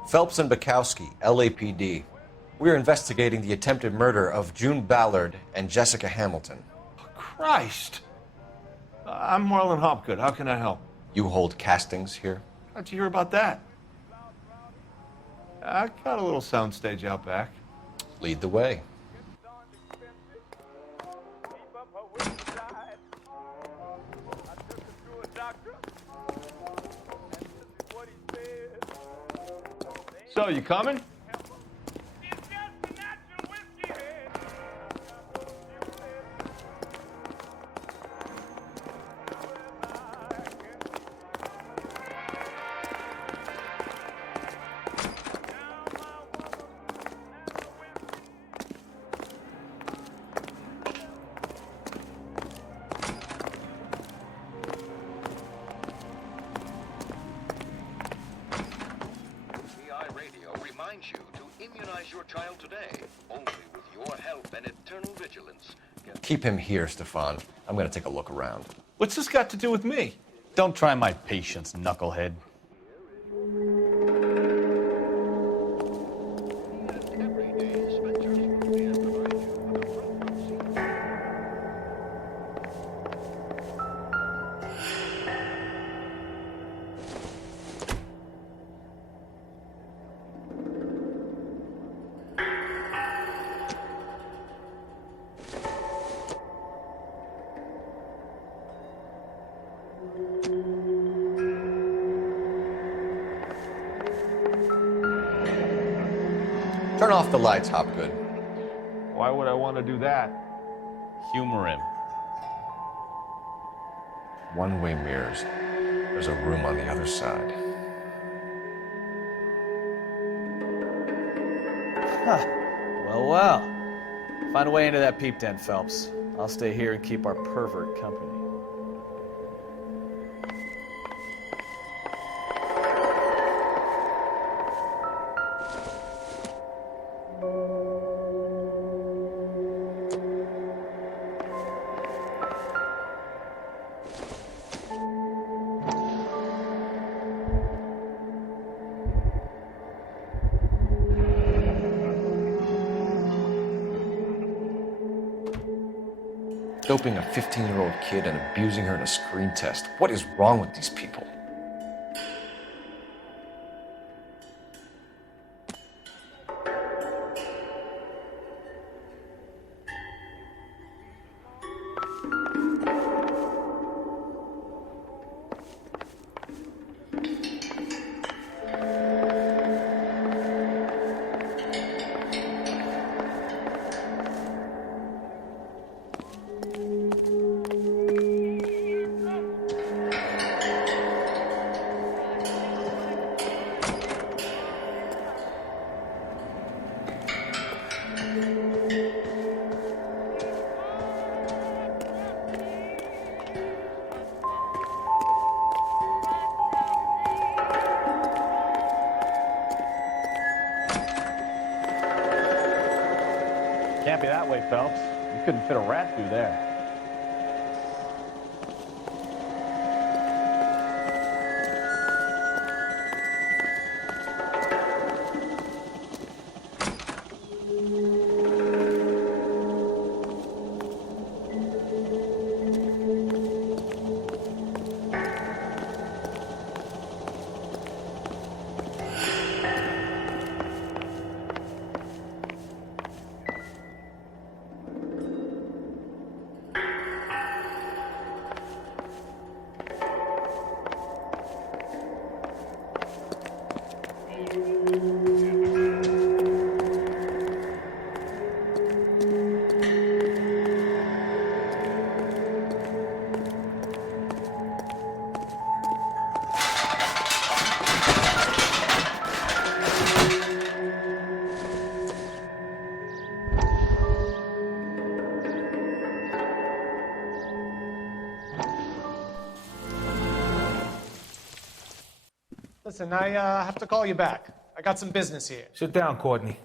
Phelps and Bukowski, LAPD. We're investigating the attempted murder of June Ballard and Jessica Hamilton. Christ! I'm Marlon Hopgood. How can I help? You hold castings here? How'd you hear about that? I got a little soundstage out back. Lead the way. So, you coming? You to immunize your child today, only with your help and eternal vigilance. Keep him here, Stefan. I'm going to take a look around. What's this got to do with me? Don't try my patience, knucklehead. Turn off the lights, Hopgood. Why would I want to do that? Humor him. One-way mirrors. There's a room on the other side. Huh. Well. Find a way into that peep den, Phelps. I'll stay here and keep our pervert company. Doping a 15-year-old kid and abusing her in a screen test. What is wrong with these people? Can't be that way, Phelps. You couldn't fit a rat through there. Listen, I have to call you back. I got some business here. Sit down, Courtney.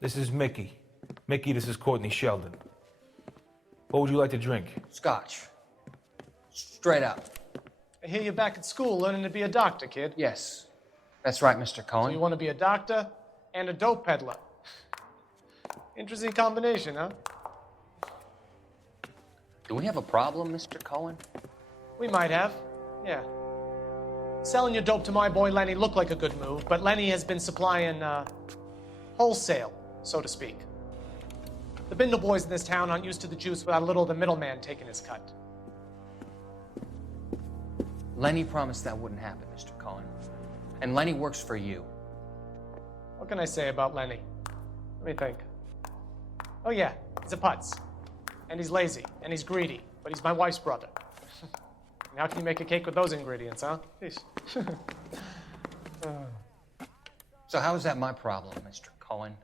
This is Mickey. Mickey, this is Courtney Sheldon. What would you like to drink? Scotch. Straight up. I hear you're back at school learning to be a doctor, kid. Yes. That's right, Mr. So Cohen. you want to be a doctor and a dope peddler. Interesting combination, huh? Do we have a problem, Mr. Cohen? We might have, yeah. Selling your dope to my boy Lenny looked like a good move, but Lenny has been supplying, wholesale, so to speak. The Bindle boys in this town aren't used to the juice without a little of the middleman taking his cut. Lenny promised that wouldn't happen, Mr. Cohen. And Lenny works for you. What can I say about Lenny? Let me think. Oh yeah, he's a putz. And he's lazy, and he's greedy, but he's my wife's brother. And how can you make a cake with those ingredients, huh? Jeez. So how is that my problem, Mr. Cohen?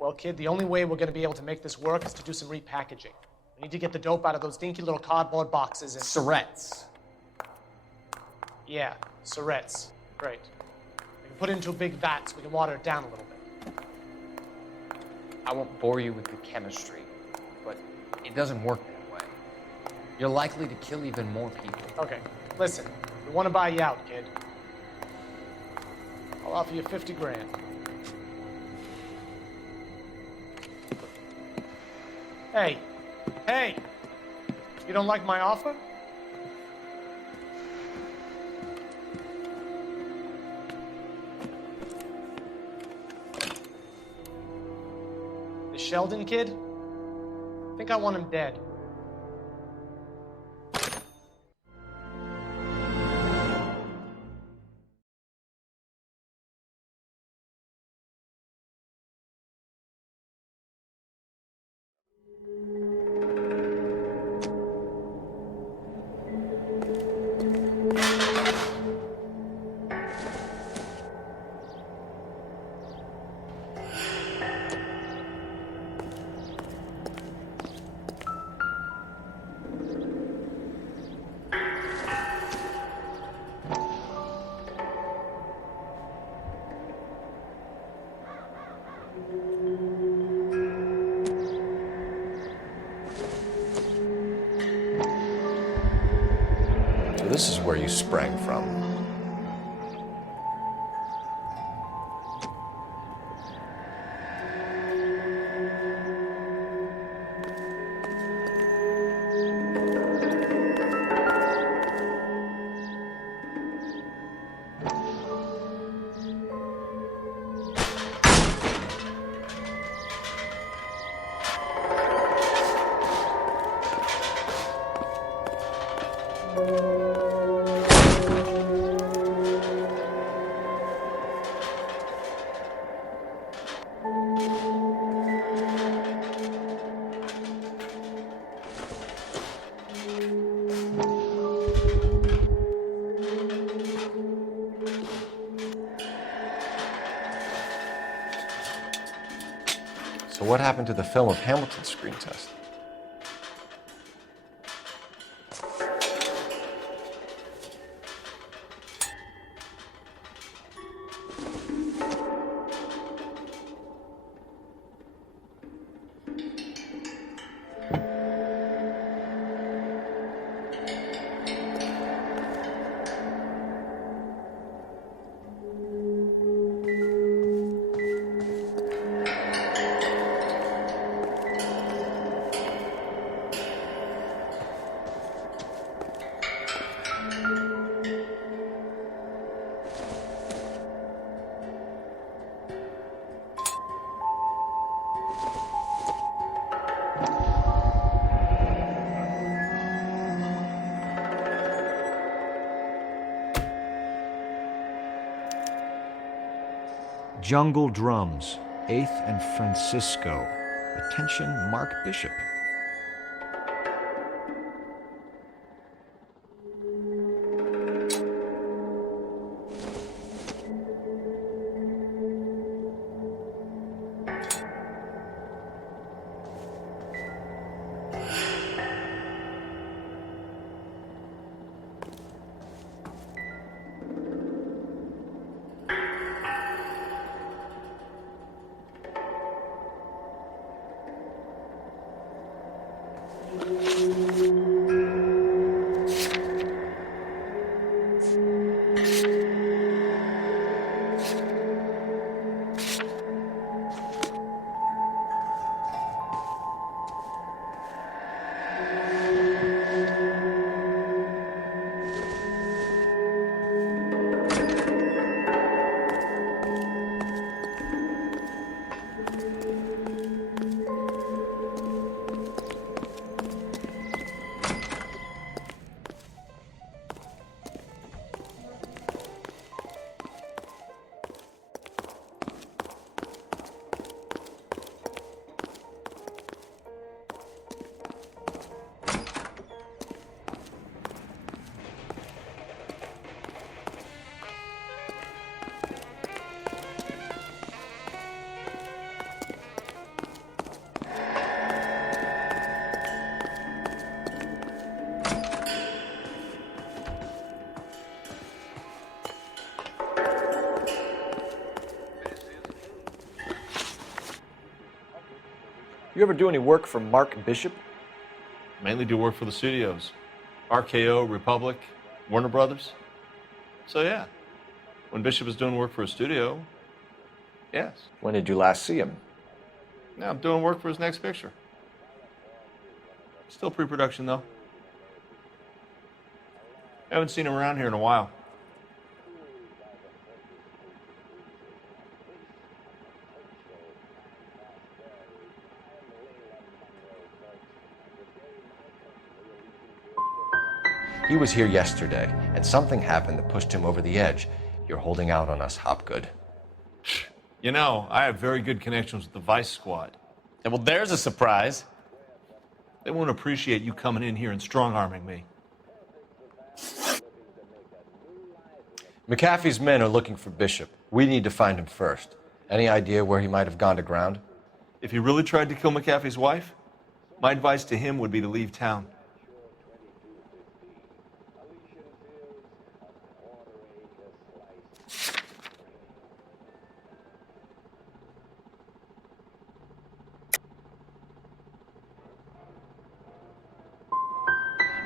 Well, kid, the only way we're going to be able to make this work is to do some repackaging. We need to get the dope out of those dinky little cardboard boxes and... Surrettes. Yeah, Surrettes. Great. We can put it into a big vat so we can water it down a little bit. I won't bore you with the chemistry, but it doesn't work that way. You're likely to kill even more people. Okay, listen. We want to buy you out, kid. I'll offer you 50 grand. Hey, hey! You don't like my offer? The Sheldon kid? I think I want him dead. This is where you sprang from. So what happened to the film of Hamilton's screen test? Jungle Drums, 8th and Francisco. Attention, Mark Bishop. You ever do any work for Mark Bishop? Mainly do work for the studios. RKO, Republic, Warner Brothers. So yeah, when Bishop is doing work for a studio, yes. When did you last see him? Now I'm doing work for his next picture. Still pre-production though. Haven't seen him around here in a while. He was here yesterday, and something happened that pushed him over the edge. You're holding out on us, Hopgood. You know, I have very good connections with the Vice Squad. Yeah, well, there's a surprise. They won't appreciate you coming in here and strong-arming me. McAfee's men are looking for Bishop. We need to find him first. Any idea where he might have gone to ground? If he really tried to kill McAfee's wife, my advice to him would be to leave town.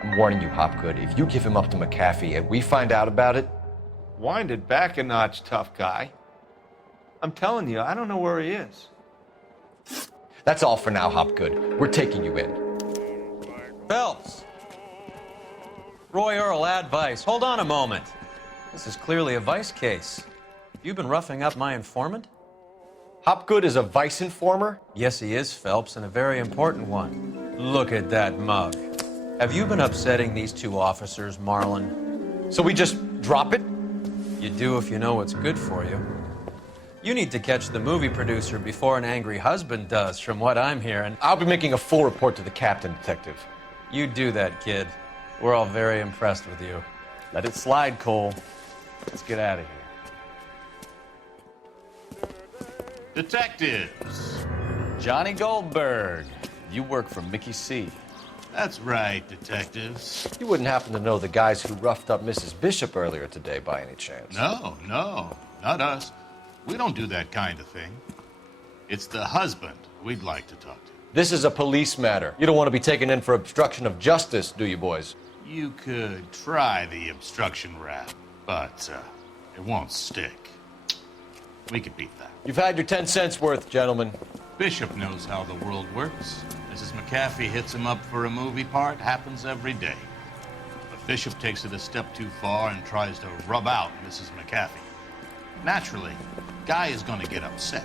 I'm warning you, Hopgood, if you give him up to McAfee and we find out about it... Wind it back a notch, tough guy. I'm telling you, I don't know where he is. That's all for now, Hopgood. We're taking you in. Phelps! Roy Earl, advice. Hold on a moment. This is clearly a vice case. You've been roughing up my informant? Hopgood is a vice informer? Yes, he is, Phelps, and a very important one. Look at that mug. Have you been upsetting these two officers, Marlin? So we just drop it? You do if you know what's good for you. You need to catch the movie producer before an angry husband does, from what I'm hearing. I'll be making a full report to the captain, Detective. You do that, kid. We're all very impressed with you. Let it slide, Cole. Let's get out of here. Detectives. Johnny Goldberg. You work for Mickey C. That's right, detectives. You wouldn't happen to know the guys who roughed up Mrs. Bishop earlier today by any chance? No, not us. We don't do that kind of thing. It's the husband we'd like to talk to. This is a police matter. You don't want to be taken in for obstruction of justice, do you, boys? You could try the obstruction rap, but it won't stick. We could beat that. You've had your 10 cents worth, gentlemen. Bishop knows how the world works. Mrs. McAfee hits him up for a movie part, happens every day. But Bishop takes it a step too far and tries to rub out Mrs. McAfee. Naturally, Guy is going to get upset.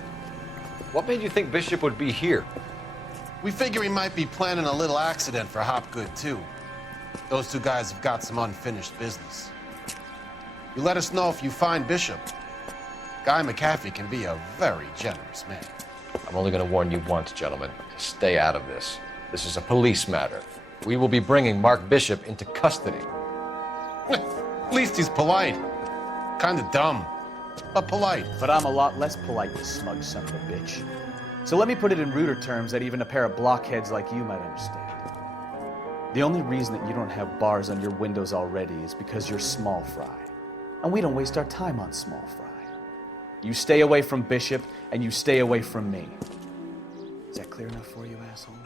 What made you think Bishop would be here? We figure he might be planning a little accident for Hopgood, too. Those two guys have got some unfinished business. You let us know if you find Bishop. Guy McAfee can be a very generous man. I'm only going to warn you once, gentlemen. Stay out of this. This is a police matter. We will be bringing Mark Bishop into custody. At least he's polite. Kind of dumb, but polite. But I'm a lot less polite, you smug son of a bitch. So let me put it in ruder terms that even a pair of blockheads like you might understand. The only reason that you don't have bars on your windows already is because you're small fry. And we don't waste our time on small fry. You stay away from Bishop, and you stay away from me. Is that clear enough for you, asshole?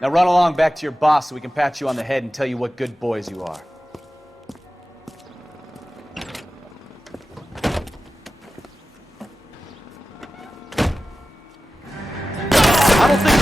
Now run along back to your boss so we can pat you on the head and tell you what good boys you are. I don't think...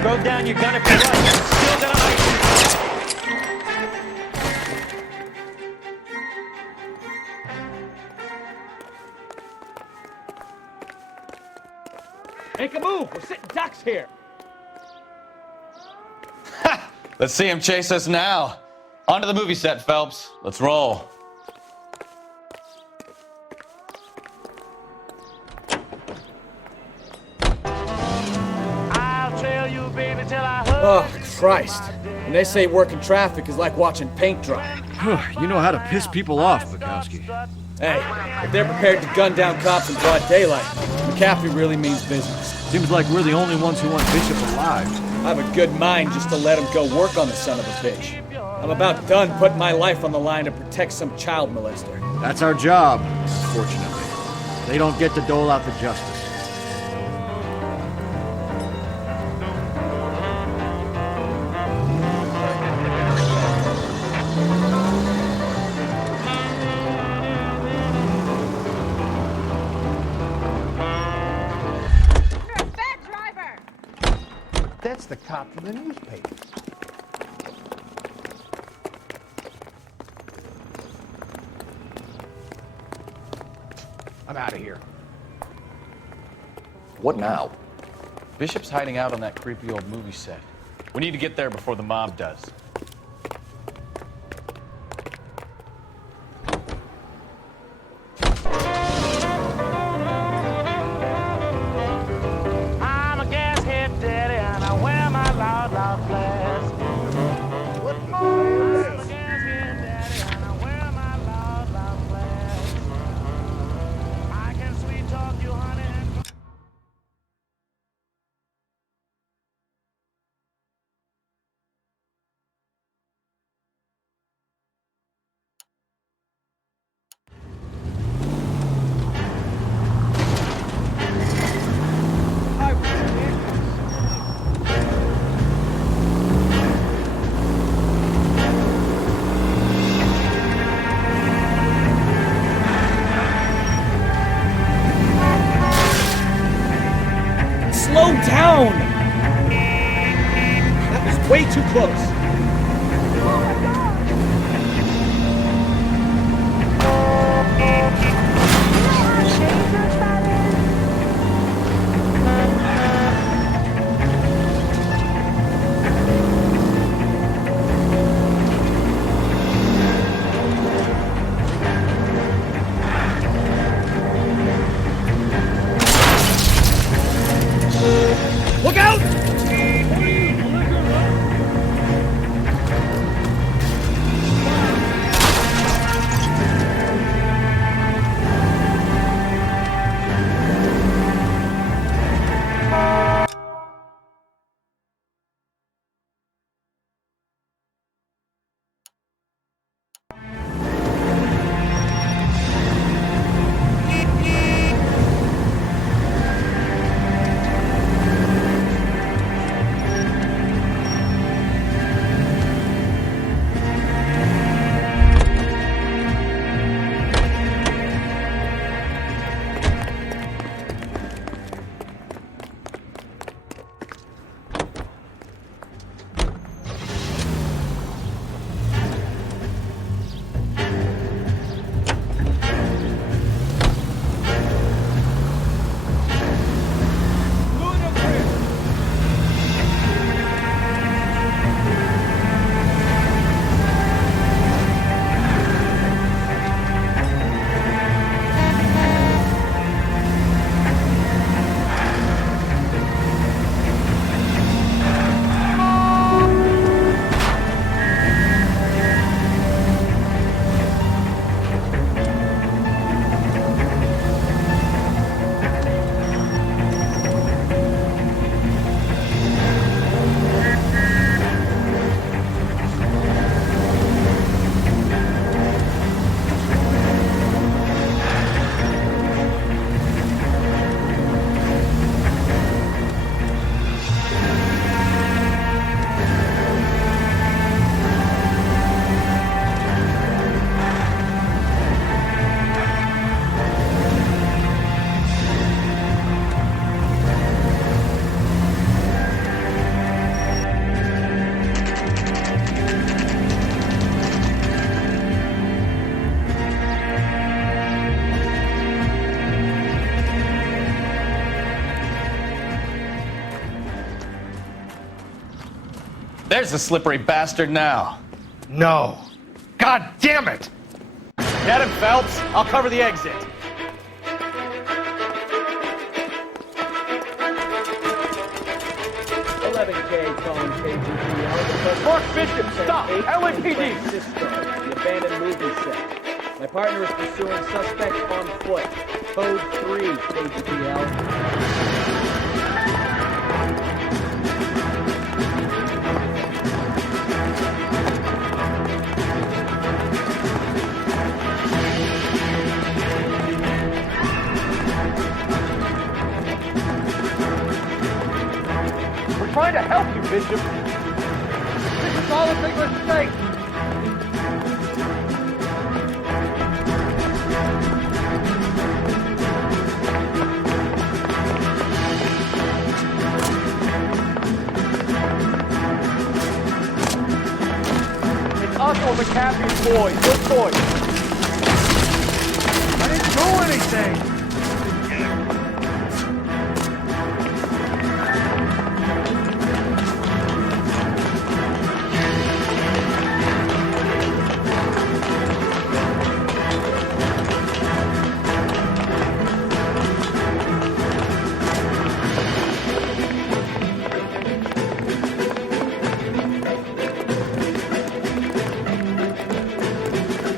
Throw down your gun if you like. Still got a Make a move. We're sitting ducks here. Let's see him chase us now. Onto the movie set, Phelps. Let's roll. Oh, Christ. When they say working traffic is like watching paint dry. You know how to piss people off, Bukowski. Hey, if they're prepared to gun down cops in broad daylight, McAfee really means business. Seems like we're the only ones who want Bishop alive. I have a good mind just to let him go work on the son of a bitch. I'm about done putting my life on the line to protect some child molester. That's our job, fortunately. They don't get to dole out the justice. That's the cop from the newspaper. I'm out of here. What now? Bishop's hiding out on that creepy old movie set. We need to get there before the mob does. I'm a gashead daddy and I wear my loud, loud flares. I'm a gashead daddy and I wear my loud, loud flares. I can sweet talk you, honey. Slow down! That was way too close. Look out! There's the slippery bastard now. No. God damn it! Get him, Phelps. I'll cover the exit. Mark Bishop, stop! LAPD! The abandoned movie set. My partner is pursuing suspect on foot. Code 3, KGPL. We're trying to help you, Bishop. This is all a big mistake. Kill McAfee's boys. Good boy. I didn't do anything.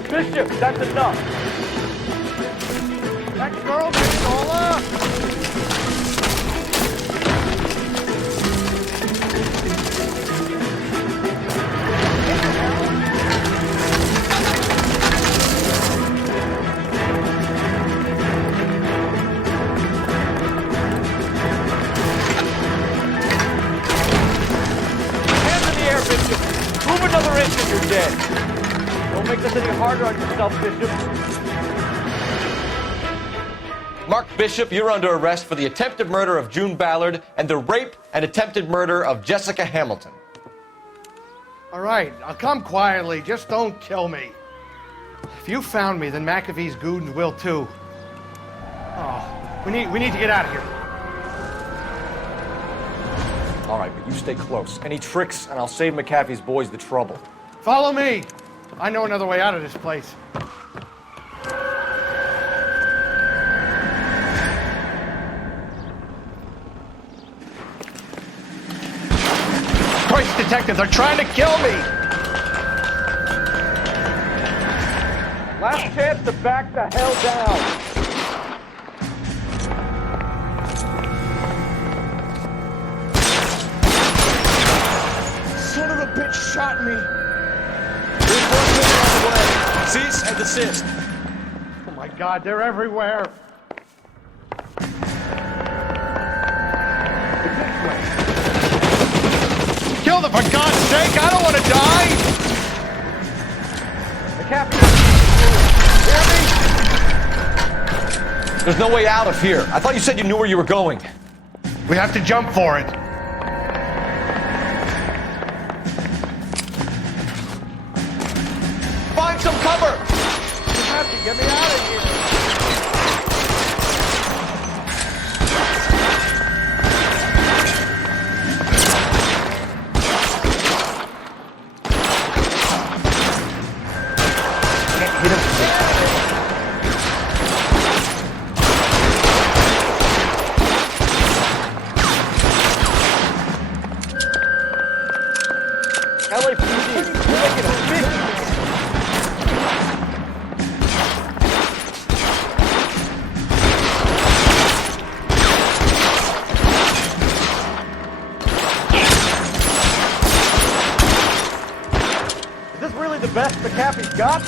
Bishop, that's enough. That girl made it all up. Hands in the air, Bishop. Move another inch and you're dead. Don't make this any harder on yourself, Bishop. Mark Bishop, you're under arrest for the attempted murder of June Ballard and the rape and attempted murder of Jessica Hamilton. All right, I'll come quietly. Just don't kill me. If you found me, then McAfee's goons will too. Oh, we need to get out of here. All right, but you stay close. Any tricks, and I'll save McAfee's boys the trouble. Follow me. I know another way out of this place. Christ, detective, they're trying to kill me! Last chance to back the hell down. Son of a bitch shot me! Cease and desist. Oh my God, they're everywhere. Kill them, for God's sake! I don't want to die! The captain. Hear me? There's no way out of here. I thought you said you knew where you were going. We have to jump for it. Find some cover! You have to get me out of here. LAPD, you're making a big mistake. Is this really the best McAfee's got?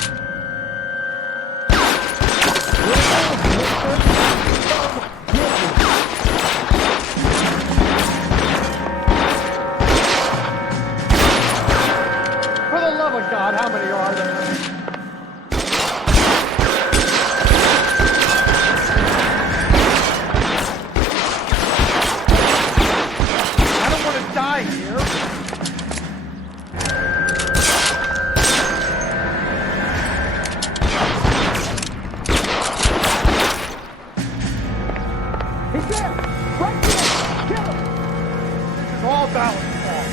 For the love of God, how many are there? I don't want to die here. He's there! Right there! Kill him! This is all Ballard's fault.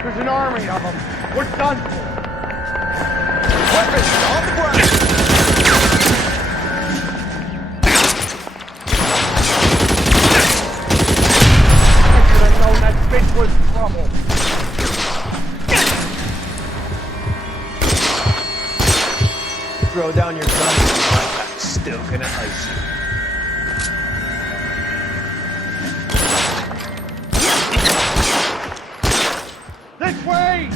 There's an army of them. We're done for. Weapons on the ground. I should have known that bitch was trouble. Throw down your gun. I'm still gonna ice you. This way!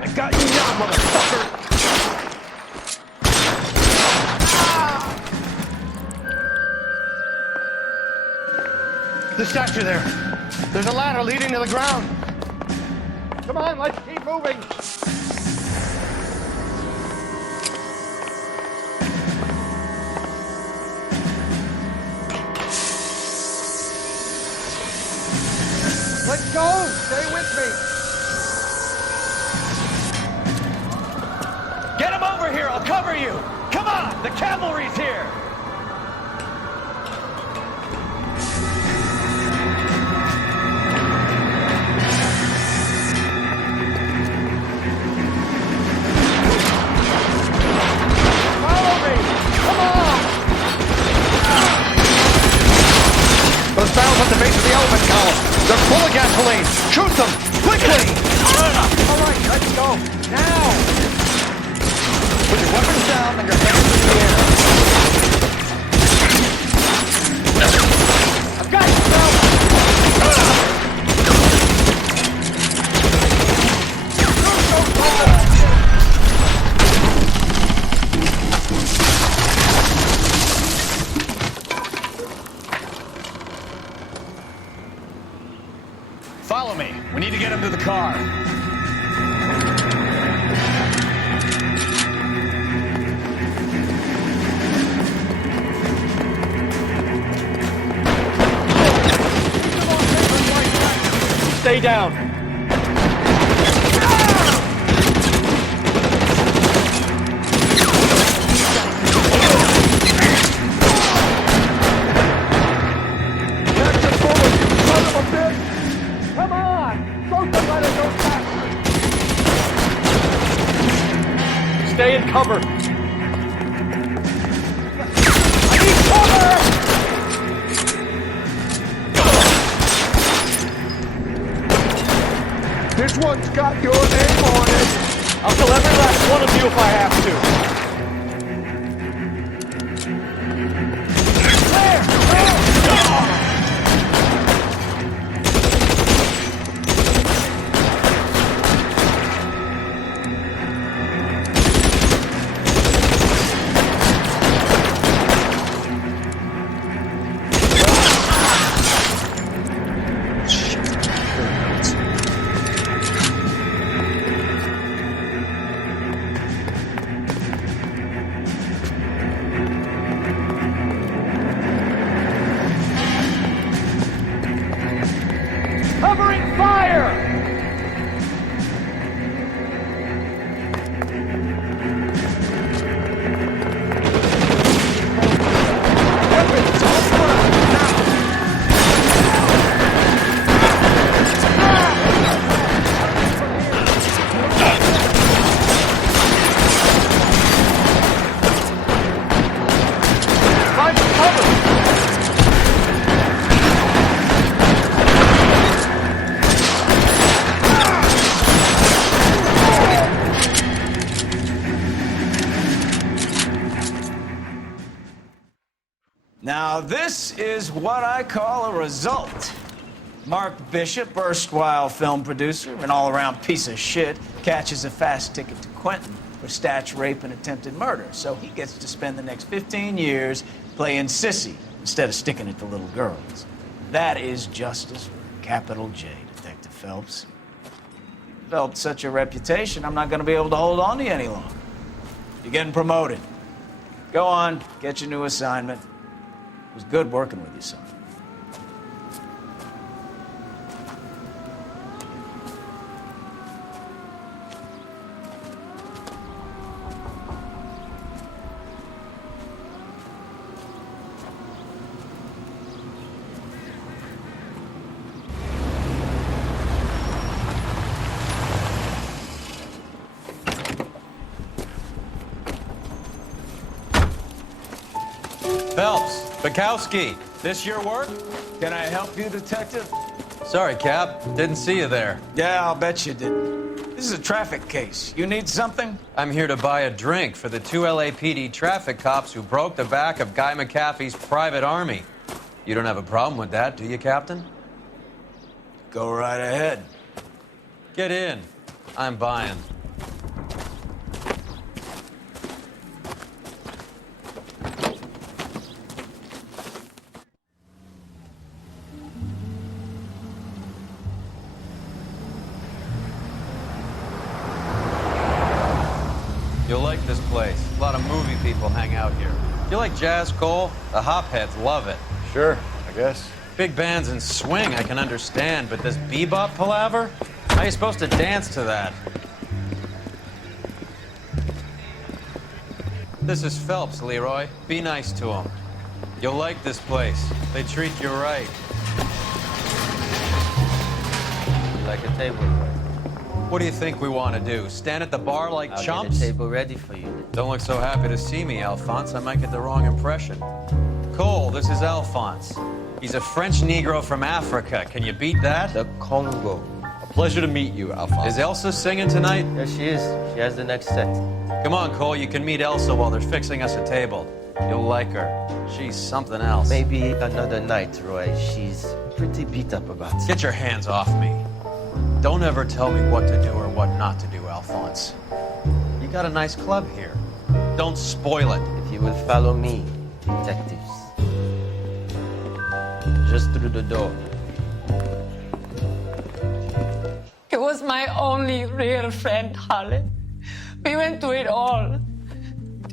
I got you now, motherfucker! The statue there. There's a ladder leading to the ground. Come on, let's keep moving. Let's go! Stay with me! Get him over here! I'll cover you! Come on! The cavalry's here! Follow me! Come on! Those barrels at the base of the elephant column. They're full of gasoline. Shoot them! Quickly! All right, let's go. Now! Put your weapons down and your hands in the air. I've got you, Phelps! Follow me. We need to get him to the car. Stay down. Come on! Don't let it go faster! Stay in cover. I need cover! This one's got your name on it. I'll kill every last one of you if I have to. Covering fire! Find some cover. Now, this is what I call a result. Mark Bishop, erstwhile film producer, an all-around piece of shit, catches a fast ticket to Quentin for statch rape and attempted murder. So he gets to spend the next 15 years playing sissy instead of sticking it to little girls. That is justice for a capital J, Detective Phelps. You developed such a reputation, I'm not going to be able to hold on to you any longer. You're getting promoted. Go on, get your new assignment. It was good working with you, son. Phelps, Bukowski, this your work? Can I help you, Detective? Sorry, Cap. Didn't see you there. Yeah, I'll bet you didn't. This is a traffic case. You need something? I'm here to buy a drink for the 2 LAPD traffic cops who broke the back of Guy McAfee's private army. You don't have a problem with that, do you, Captain? Go right ahead. Get in. I'm buying. You'll like this place. A lot of movie people hang out here. You like jazz, Cole? The hopheads love it. Sure, I guess. Big bands and swing I can understand, but this bebop palaver? How are you supposed to dance to that? This is Phelps, Leroy. Be nice to him. You'll like this place. They treat you right. You like a table? What do you think we want to do? Stand at the bar like I'll chumps? get a table ready for you. Don't look so happy to see me, Alphonse. I might get the wrong impression. Cole, this is Alphonse. He's a French Negro from Africa. Can you beat that? The Congo. A pleasure to meet you, Alphonse. Is Elsa singing tonight? Yes, she is. She has the next set. Come on, Cole. You can meet Elsa while they're fixing us a table. You'll like her. She's something else. Maybe another night, Roy. She's pretty beat up about it. Get your hands off me. Don't ever tell me what to do or what not to do, Alphonse. You got a nice club here. Don't spoil it. If you will follow me, detectives. Just through the door. He was my only real friend, Harlan. We went through it all.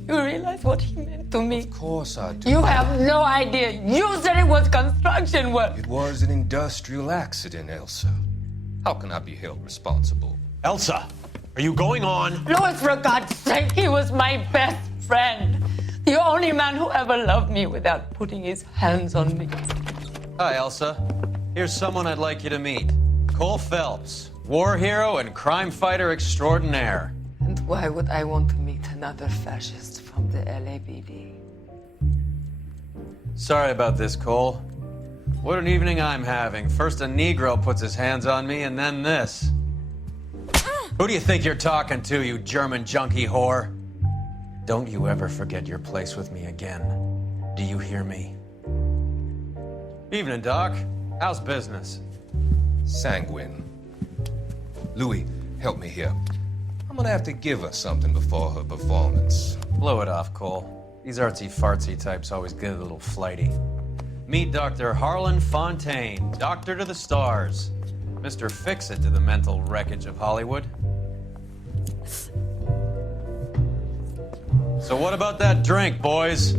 Do you realize what he meant to me? Of course I do. You have no idea. You said it was construction work. It was an industrial accident, Elsa. How can I be held responsible? Elsa, are you going on? Louis, for God's sake, he was my best friend. The only man who ever loved me without putting his hands on me. Hi, Elsa. Here's someone I'd like you to meet. Cole Phelps, war hero and crime fighter extraordinaire. And why would I want to meet another fascist from the LAPD? Sorry about this, Cole. What an evening I'm having. First a Negro puts his hands on me, and then this. Who do you think you're talking to, you German junkie whore? Don't you ever forget your place with me again. Do you hear me? Evening, Doc. How's business? Sanguine. Louis, help me here. I'm gonna have to give her something before her performance. Blow it off, Cole. These artsy-fartsy types always get a little flighty. Meet Dr. Harlan Fontaine, doctor to the stars. Mr. Fix-It to the mental wreckage of Hollywood. So what about that drink, boys?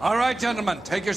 All right, gentlemen, take your...